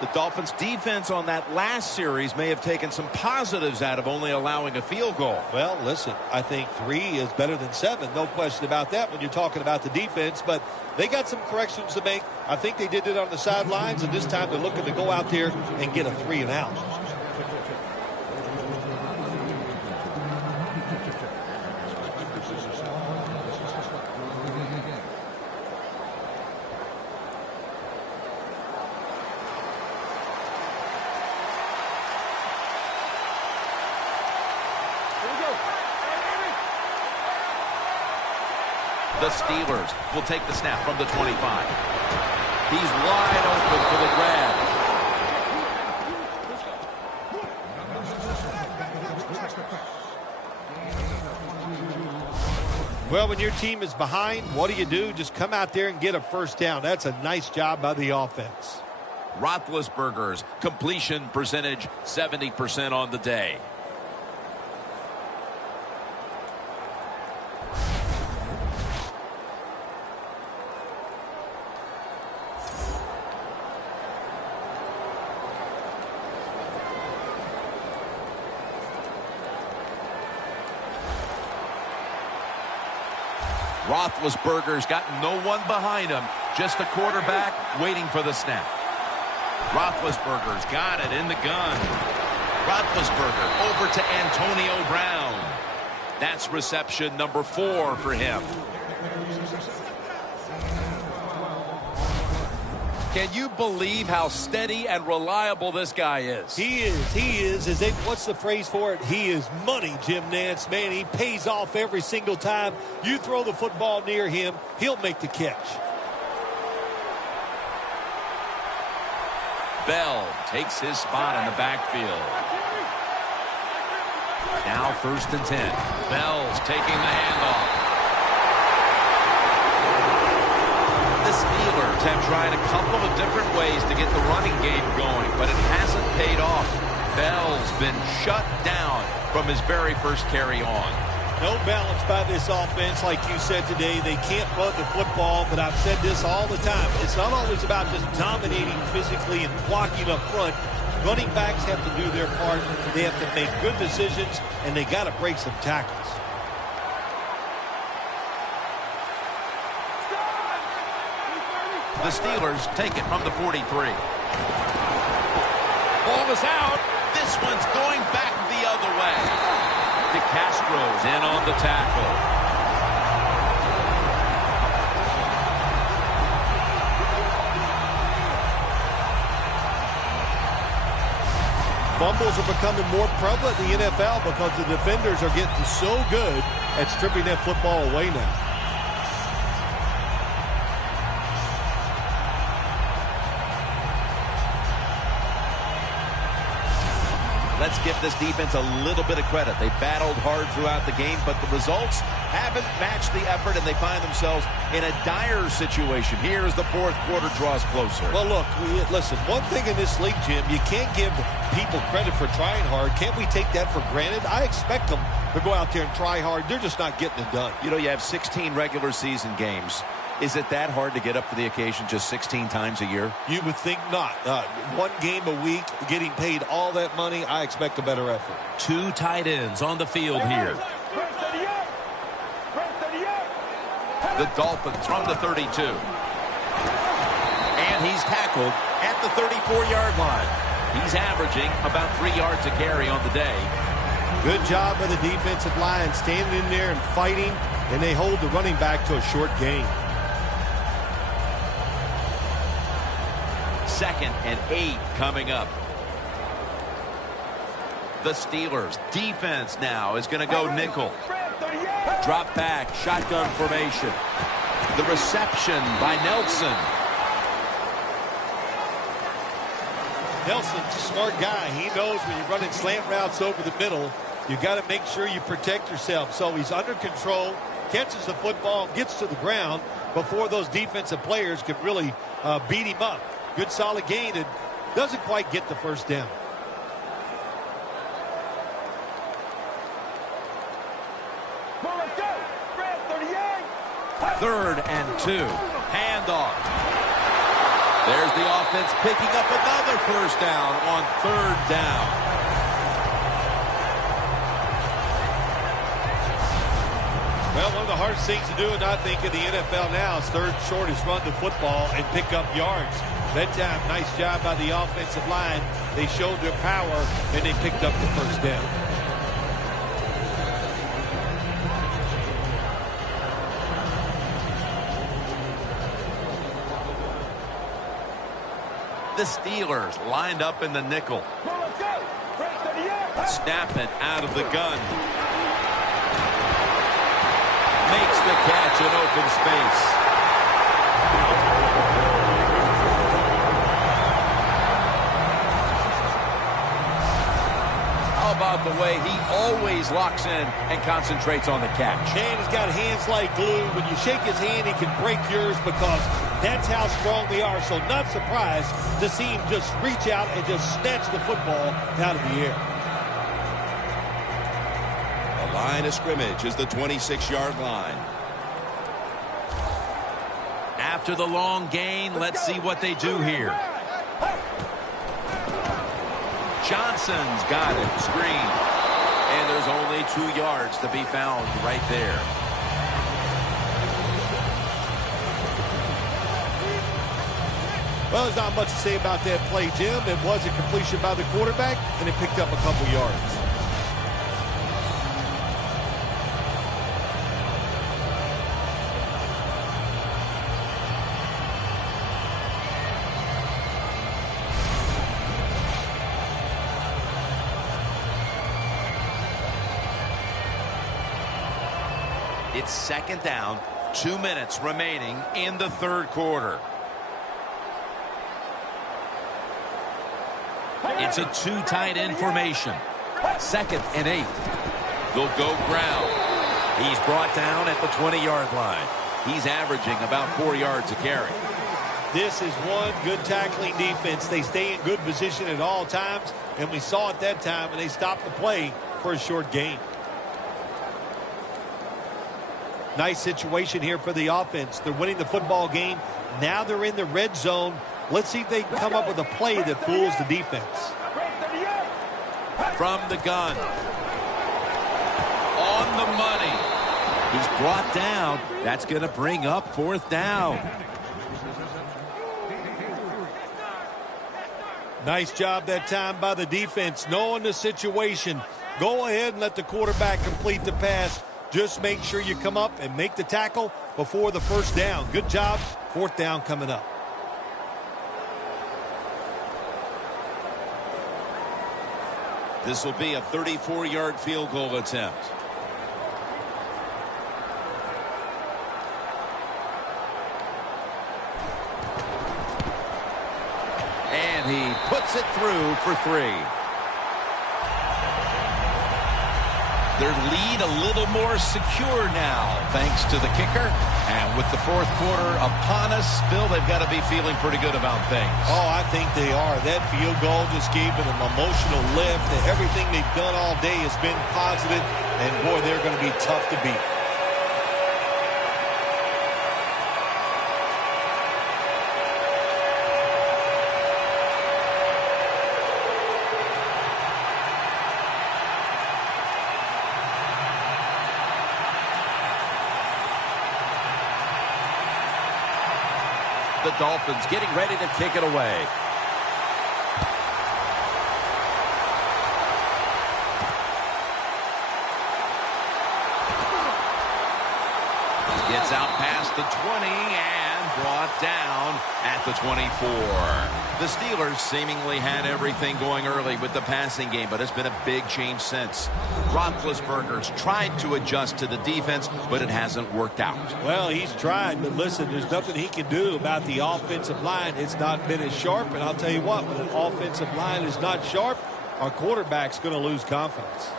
The Dolphins defense on that last series may have taken some positives out of only allowing a field goal. Well, listen, I think 3 is better than 7. No question about that when you're talking about the defense. But they got some corrections to make. I think they did it on the sidelines, and this time they're looking to go out there and get a 3 and out. The Steelers will take the snap from the 25. He's wide open for the grab. Well, when your team is behind, what do? Just come out there and get a first down. That's a nice job by the offense. Roethlisberger's completion percentage 70% on the day. Roethlisberger's got no one behind him, just a quarterback waiting for the snap. Roethlisberger's got it in the gun. Roethlisberger over to Antonio Brown. That's reception number 4 for him. Can you believe how steady and reliable this guy is? He is. What's the phrase for it? He is money, Jim Nantz. Man, he pays off every single time. You throw the football near him, he'll make the catch. Bell takes his spot in the backfield. Now 1st and 10. Bell's taking the handoff. The Steelers have tried a couple of different ways to get the running game going, but it hasn't paid off. Bell's been shut down from his very first carry on. No balance by this offense, like you said today. They can't run the football, but I've said this all the time. It's not always about just dominating physically and blocking up front. Running backs have to do their part. They have to make good decisions, and they got to break some tackles. The Steelers take it from the 43. Ball is out. This one's going back the other way. DeCastro's in on the tackle. Fumbles are becoming more prevalent in the NFL because the defenders are getting so good at stripping that football away now. Let's give this defense a little bit of credit. They battled hard throughout the game, but the results haven't matched the effort, and they find themselves in a dire situation. Here as the 4th quarter draws closer. Well, look, listen, one thing in this league, Jim, you can't give people credit for trying hard. Can't we take that for granted? I expect them to go out there and try hard. They're just not getting it done. You know, you have 16 regular season games. Is it that hard to get up to the occasion just 16 times a year? You would think not. One game a week, getting paid all that money, I expect a better effort. 2 tight ends on the field here. The Dolphins from the 32. And he's tackled at the 34-yard line. He's averaging about 3 yards a carry on the day. Good job by the defensive line standing in there and fighting, and they hold the running back to a short gain. 2nd and 8 coming up. The Steelers defense now is going to go nickel. Drop back, shotgun formation. The reception by Nelson. Nelson's a smart guy. He knows when you're running slant routes over the middle, you got to make sure you protect yourself. So he's under control. catches the football and gets to the ground before those defensive players can really beat him up. Good solid gain and doesn't quite get the first down. Third and 2. Handoff. There's the offense picking up another first down on third down. Well, one of the hardest things to do, and I think in the NFL now, is third shortest run the football and pick up yards. That time, nice job by the offensive line. They showed their power, and they picked up the first down. The Steelers lined up in the nickel. Snapping out of the gun. Makes the catch in open space. How about the way he always locks in and concentrates on the catch? Man, he's got hands like glue. When you shake his hand, he can break yours because that's how strong they are. So not surprised to see him just reach out and just snatch the football out of the air. The line of scrimmage is the 26-yard line. After the long gain, let's see what they do here. Johnson's got it. Screen. And there's only 2 yards to be found right there. Well, there's not much to say about that play, Jim. It was a completion by the quarterback, and it picked up a couple yards. It's second down, 2 minutes remaining in the third quarter. It's a 2 tight end formation. 2nd and 8. They'll go ground. He's brought down at the 20-yard line. He's averaging about 4 yards a carry. This is one good tackling defense. They stay in good position at all times, and we saw it that time, and they stopped the play for a short gain. Nice situation here for the offense. They're winning the football game. Now they're in the red zone. Let's see if they can come up with a play that fools the defense. From the gun. On the money. He's brought down. That's going to bring up 4th down. Nice job that time by the defense. Knowing the situation. Go ahead and let the quarterback complete the pass. Just make sure you come up and make the tackle before the first down. Good job. 4th down coming up. This will be a 34-yard field goal attempt. And he puts it through for 3. Their lead a little more secure now, thanks to the kicker. And with the fourth quarter upon us, Bill, they've got to be feeling pretty good about things. Oh, I think they are. That field goal just gave them an emotional lift. Everything they've done all day has been positive, and boy, they're going to be tough to beat. The Dolphins getting ready to kick it away. Gets out past the 20 and brought down at the 24. The Steelers seemingly had everything going early with the passing game, but it's been a big change since. Roethlisberger's tried to adjust to the defense, but it hasn't worked out. Well, he's tried, but listen, there's nothing he can do about the offensive line. It's not been as sharp, and I'll tell you what, when an offensive line is not sharp, our quarterback's going to lose confidence.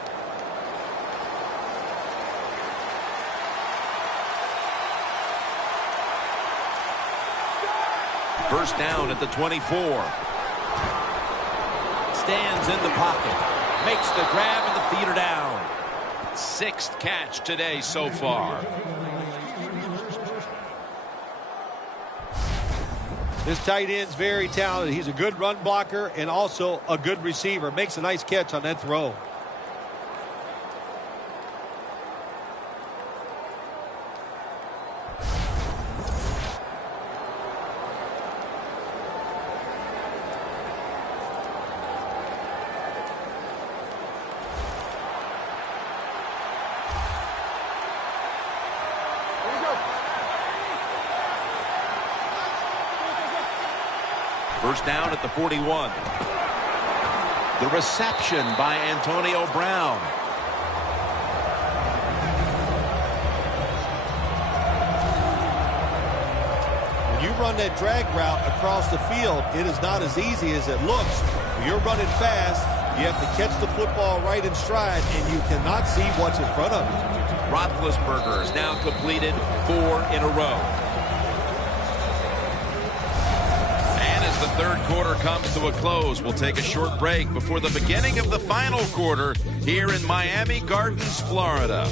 First down at the 24. Stands in the pocket. Makes the grab and the feet are down. 6th catch today so far. This tight end's very talented. He's a good run blocker and also a good receiver. Makes a nice catch on that throw. First down at the 41. The reception by Antonio Brown. When you run that drag route across the field, it is not as easy as it looks. When you're running fast, you have to catch the football right in stride, and you cannot see what's in front of you. Roethlisberger has now completed 4 in a row. The third quarter comes to a close. We'll take a short break before the beginning of the final quarter here in Miami Gardens, Florida.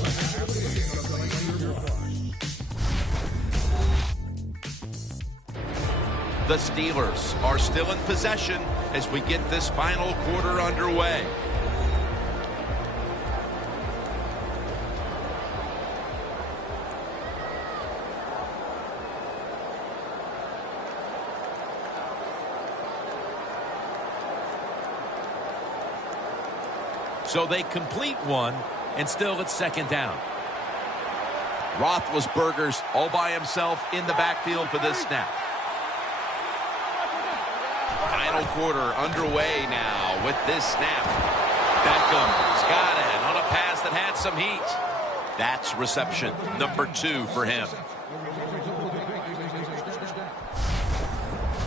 The Steelers are still in possession as we get this final quarter underway. So they complete one, and still it's second down. Roethlisberger's all by himself in the backfield for this snap. Final quarter underway now with this snap. Beckham's got it on a pass that had some heat. That's reception number 2 for him.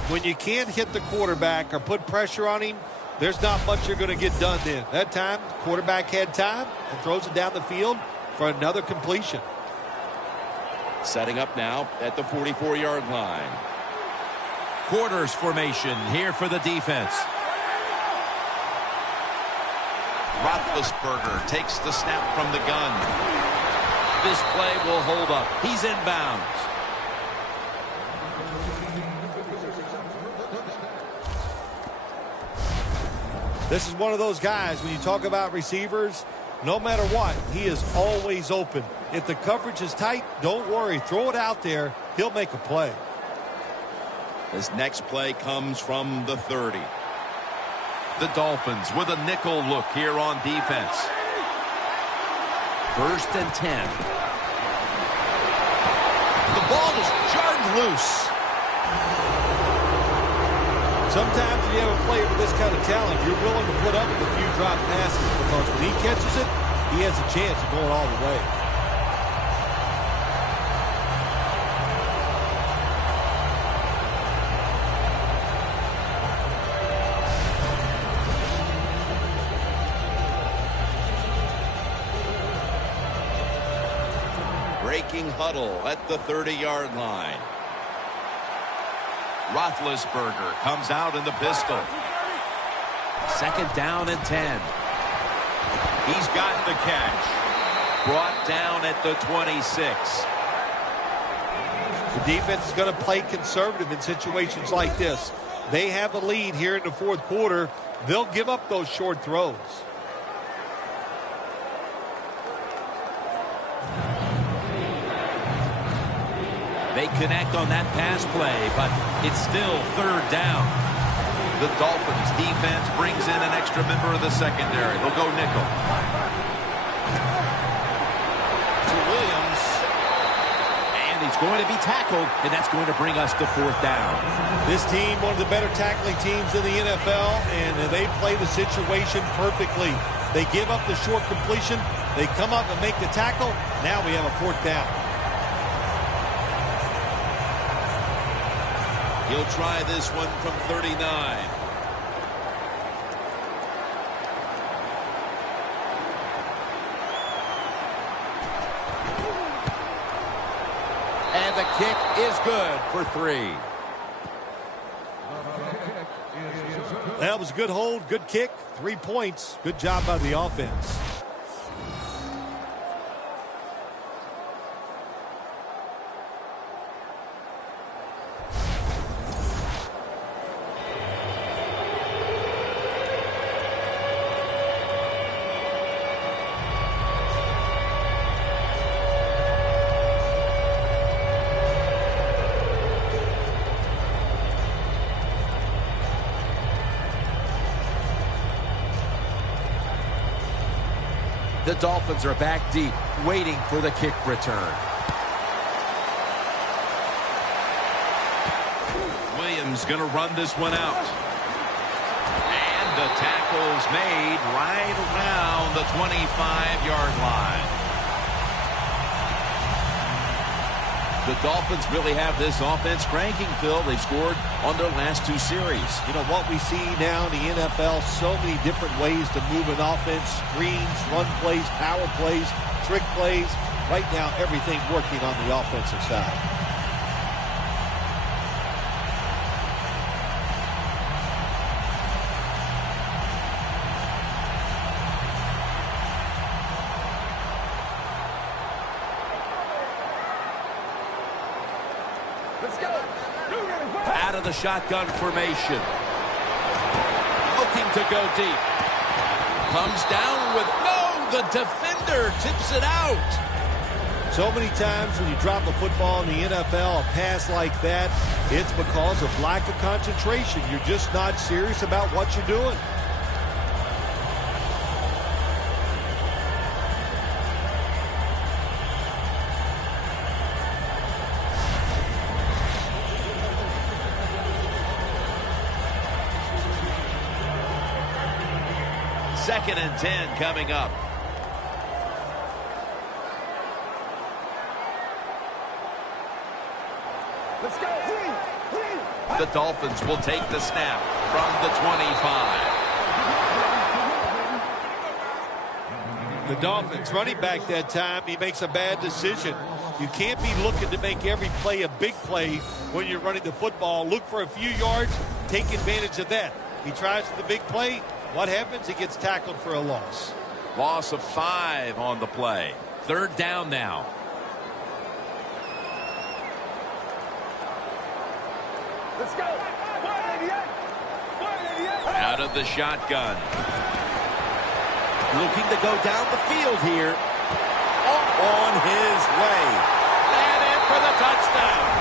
When you can't hit the quarterback or put pressure on him, there's not much you're going to get done then. That time, the quarterback had time and throws it down the field for another completion. Setting up now at the 44-yard line. Quarters formation here for the defense. Roethlisberger takes the snap from the gun. This play will hold up. He's inbounds. This is one of those guys, when you talk about receivers, no matter what, he is always open. If the coverage is tight, don't worry. Throw it out there. He'll make a play. This next play comes from the 30. The Dolphins with a nickel look here on defense. 1st and 10. The ball is jarred loose. Sometimes when you have a player with this kind of talent, you're willing to put up with a few drop passes because when he catches it, he has a chance of going all the way. Breaking huddle at the 30-yard line. Roethlisberger comes out in the pistol. 2nd down and 10. He's got the catch. Brought down at the 26. The defense is going to play conservative in situations like this. They have a lead here in the 4th quarter. They'll give up those short throws. They connect on that pass play, but it's still 3rd down. The Dolphins defense brings in an extra member of the secondary. They'll go nickel. To Williams. And he's going to be tackled, and that's going to bring us to 4th down. This team, one of the better tackling teams in the NFL, and they play the situation perfectly. They give up the short completion. They come up and make the tackle. Now we have a 4th down. He'll try this one from 39. And the kick is good for 3. That was a good hold, good kick, 3 points. Good job by the offense. The Dolphins are back deep, waiting for the kick return. Williams going to run this one out. And the tackle's made right around the 25-yard line. The Dolphins really have this offense cranking, Phil. They've scored on their last 2 series. You know, what we see now in the NFL, so many different ways to move an offense. Screens, run plays, power plays, trick plays. Right now, everything working on the offensive side. Out of the shotgun formation. Looking to go deep. Comes down with, no, the defender tips it out. So many times when you drop a football in the NFL, a pass like that, it's because of lack of concentration. You're just not serious about what you're doing. Second and 10 coming up. Let's go. The Dolphins will take the snap from the 25. The Dolphins running back that time, he makes a bad decision. You can't be looking to make every play a big play when you're running the football. Look for a few yards, take advantage of that. He tries for the big play. What happens? He gets tackled for a loss. Loss of 5 on the play. Third down now. Let's go. 188. Out of the shotgun. Looking to go down the field here. On his way. And in for the touchdown.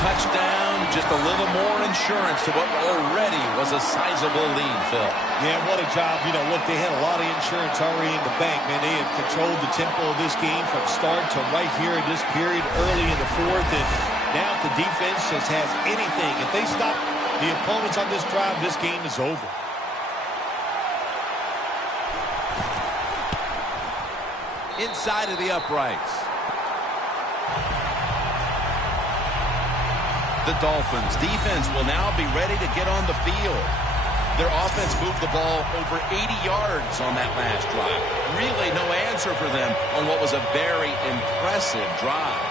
Touchdown, just a little more insurance to what already was a sizable lead, Phil. Yeah, what a job. You know, look, they had a lot of insurance already in the bank, man. They have controlled the tempo of this game from start to right here in this period early in the fourth. And now if the defense just has anything, if they stop the opponents on this drive, this game is over. Inside of the uprights. The Dolphins defense will now be ready to get on the field. Their offense moved the ball over 80 yards on that last drive. Really no answer for them on what was a very impressive drive.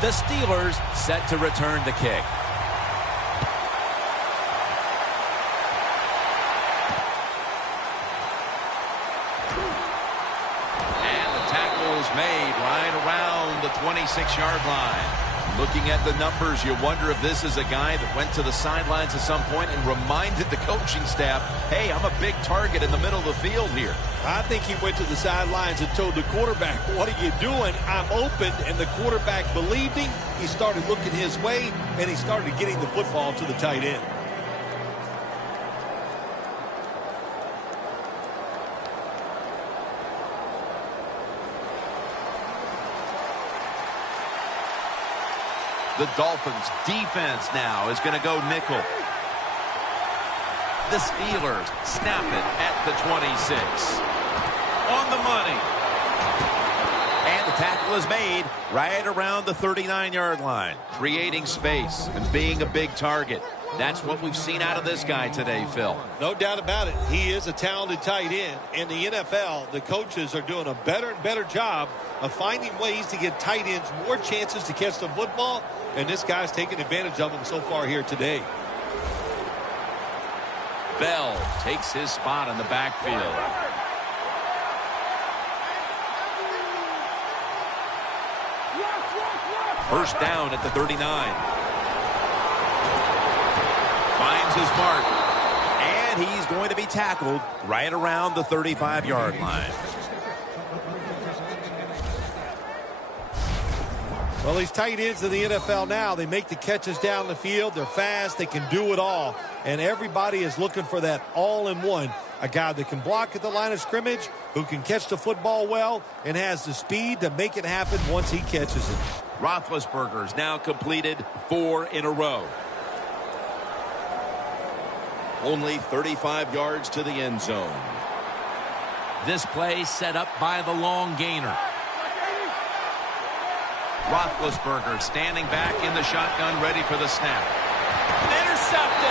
The Steelers set to return the kick. And the tackle's made right around the 26-yard line. Looking at the numbers, you wonder if this is a guy that went to the sidelines at some point and reminded the coaching staff, hey, I'm a big target in the middle of the field here. I think he went to the sidelines and told the quarterback, what are you doing? I'm open. And the quarterback believed him. He started looking his way, and he started getting the football to the tight end. The Dolphins defense now is going to go nickel. The Steelers snap it at the 26. On the money. And the tackle is made right around the 39-yard line, creating space and being a big target. That's what we've seen out of this guy today, Phil. No doubt about it. He is a talented tight end. In the NFL, the coaches are doing a better and better job of finding ways to get tight ends more chances to catch the football, and this guy's taking advantage of them so far here today. Bell takes his spot in the backfield. First down at the 39. Finds his mark. And he's going to be tackled right around the 35-yard line. Well, these tight ends in the NFL now, they make the catches down the field. They're fast. They can do it all. And everybody is looking for that all-in-one. A guy that can block at the line of scrimmage, who can catch the football well, and has the speed to make it happen once he catches it. Roethlisberger's now completed 4 in a row. Only 35 yards to the end zone. This play set up by the long gainer. Roethlisberger standing back in the shotgun, ready for the snap. Intercepted!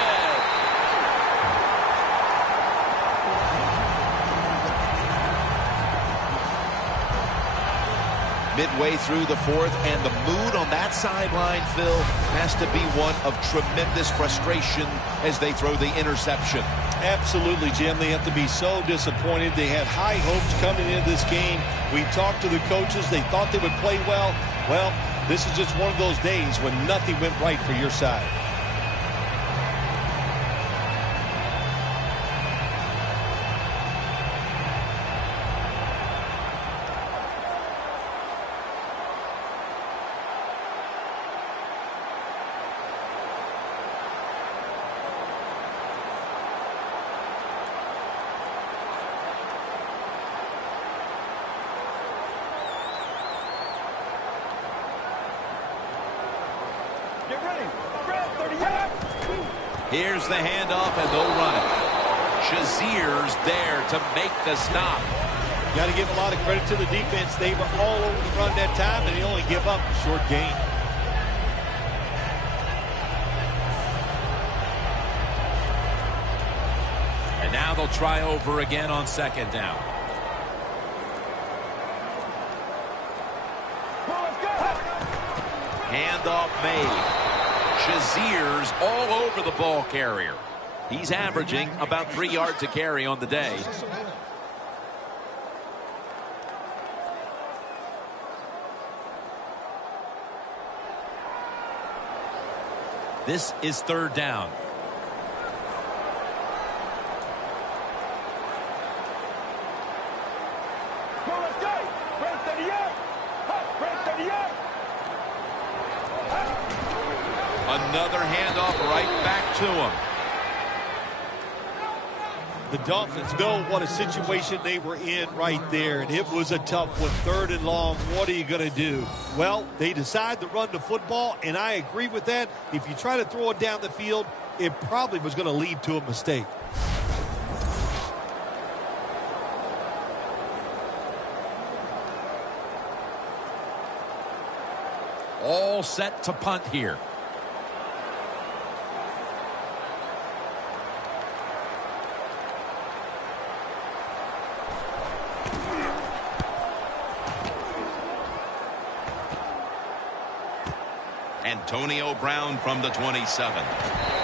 Midway through the fourth, and the mood on that sideline, Phil, has to be one of tremendous frustration as they throw the interception. Absolutely, Jim. They have to be so disappointed. They had high hopes coming into this game. We talked to the coaches. They thought they would play well. Well, this is just one of those days when nothing went right for your side. Here's the handoff, and they'll run it. Shazier's there to make the stop. Got to give a lot of credit to the defense. They were all over the run that time, and they only give up a short gain. And now they'll try over again on second down. Handoff made. Shazier's all over the ball carrier. He's averaging about 3 yards a carry on the day. This is third down. Another handoff right back to him. The Dolphins know what a situation they were in right there, and it was a tough one. Third and long, what are you going to do? Well, they decide to run the football, and I agree with that. If you try to throw it down the field, it probably was going to lead to a mistake. All set to punt here. Antonio Brown from the 27.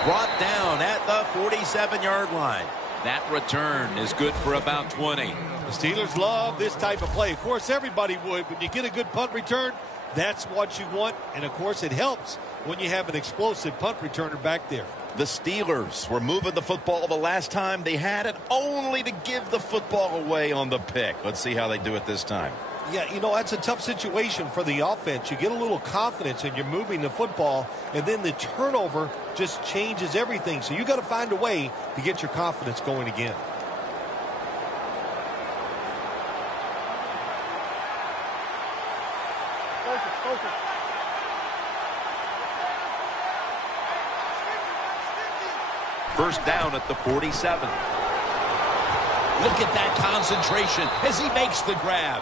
Brought down at the 47-yard line. That return is good for about 20. The Steelers love this type of play. Of course, everybody would. When you get a good punt return, that's what you want. And, of course, it helps when you have an explosive punt returner back there. The Steelers were moving the football the last time they had it, only to give the football away on the pick. Let's see how they do it this time. Yeah, you know, that's a tough situation for the offense. You get a little confidence and you're moving the football, and then the turnover just changes everything. So you got to find a way to get your confidence going again. First down at the 47. Look at that concentration as he makes the grab.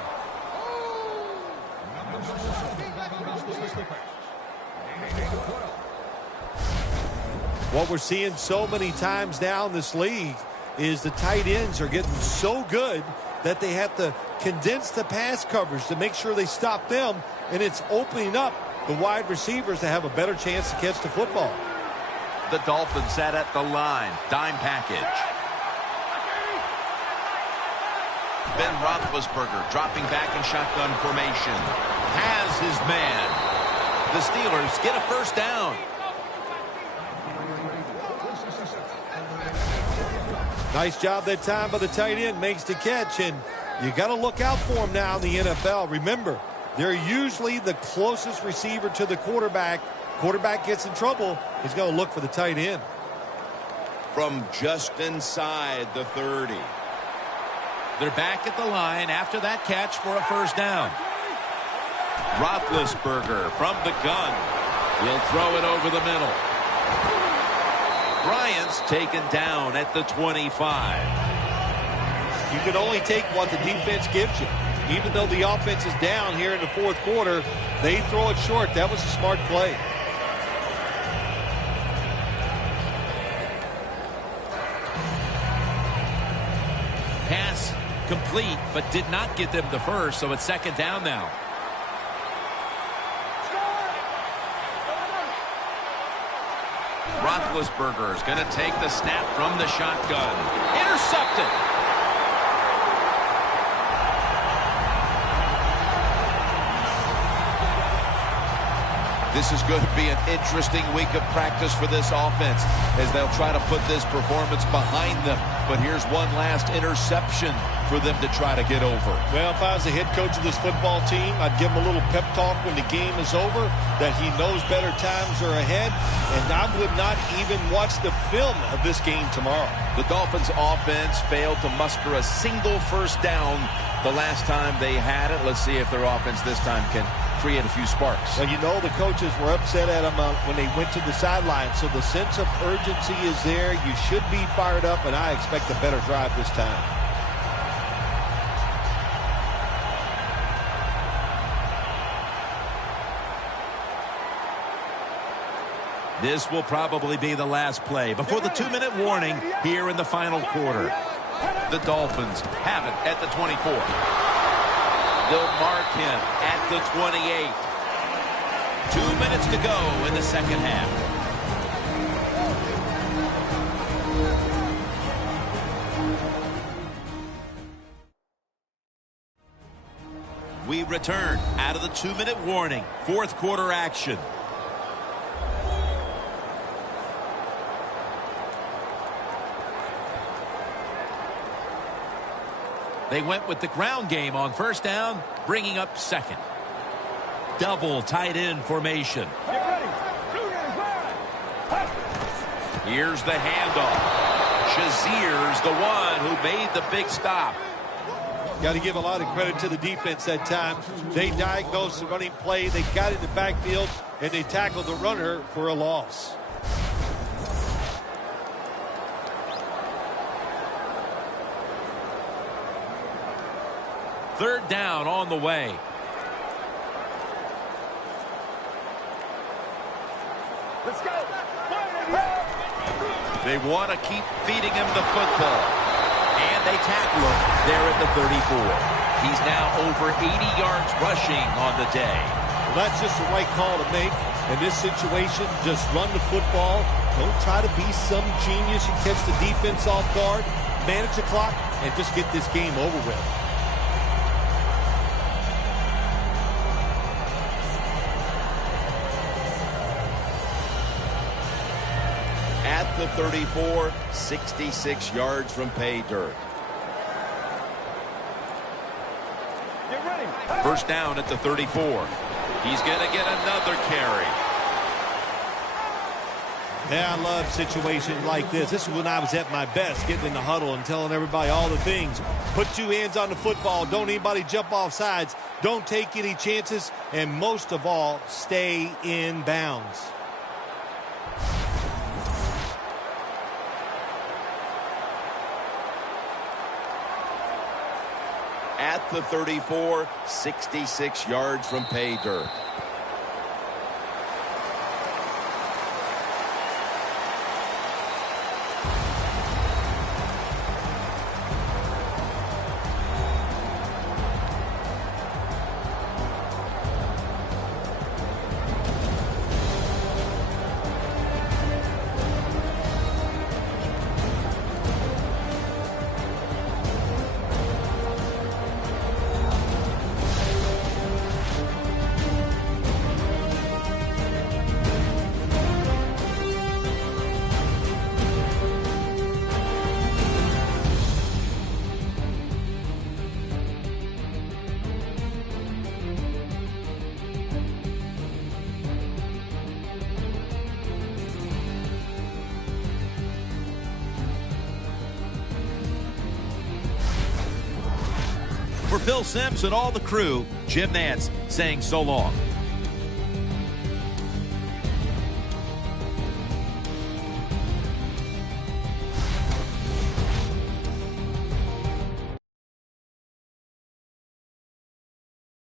What we're seeing so many times now in this league is the tight ends are getting so good that they have to condense the pass coverage to make sure they stop them, and it's opening up the wide receivers to have a better chance to catch the football. The Dolphins set at the line. Dime package. Ben Roethlisberger dropping back in shotgun formation. Has his man. The Steelers get a first down. Nice job that time by the tight end. Makes the catch, and you got to look out for him now in the NFL. Remember, they're usually the closest receiver to the quarterback. Quarterback gets in trouble, he's going to look for the tight end. From just inside the 30. They're back at the line after that catch for a first down. Roethlisberger from the gun. He'll throw it over the middle. Bryant's taken down at the 25. You can only take what the defense gives you. Even though the offense is down here in the fourth quarter, they throw it short. That was a smart play. Pass complete, but did not get them the first, so it's second down now. Roethlisberger is going to take the snap from the shotgun. Intercepted. This is going to be an interesting week of practice for this offense as they'll try to put this performance behind them. But here's one last interception for them to try to get over. Well, if I was the head coach of this football team, I'd give him a little pep talk when the game is over, that he knows better times are ahead, and I would not even watch the film of this game tomorrow. The Dolphins offense failed to muster a single first down the last time they had it. Let's see if their offense this time can create a few sparks. Well, you know the coaches were upset at them when they went to the sideline, so the sense of urgency is there. You should be fired up, and I expect a better drive this time. This will probably be the last play before the 2-minute warning here in the final quarter. The Dolphins have it at the 24. They'll mark him at the 28. 2 minutes to go in the second half. We return out of the 2-minute warning. Fourth quarter action. They went with the ground game on first down, bringing up second. Double tight end formation. Get ready. Here's the handoff. Shazier's the one who made the big stop. Got to give a lot of credit to the defense that time. They diagnosed the running play, they got in the backfield, and they tackled the runner for a loss. Third down on the way. Let's go. They want to keep feeding him the football. And they tackle him there at the 34. He's now over 80 yards rushing on the day. Well, that's just the right call to make. In this situation, just run the football. Don't try to be some genius and catch the defense off guard. Manage the clock and just get this game over with. At the 34, 66 yards from pay dirt. Get ready. First down at the 34. He's going to get another carry. Yeah, I love situations like this. This is when I was at my best, getting in the huddle and telling everybody all the things. Put two hands on the football. Don't anybody jump off sides. Don't take any chances. And most of all, stay in bounds. at the 34, 66 yards from pay dirt. For Phil Simms and all the crew, Jim Nantz saying so long.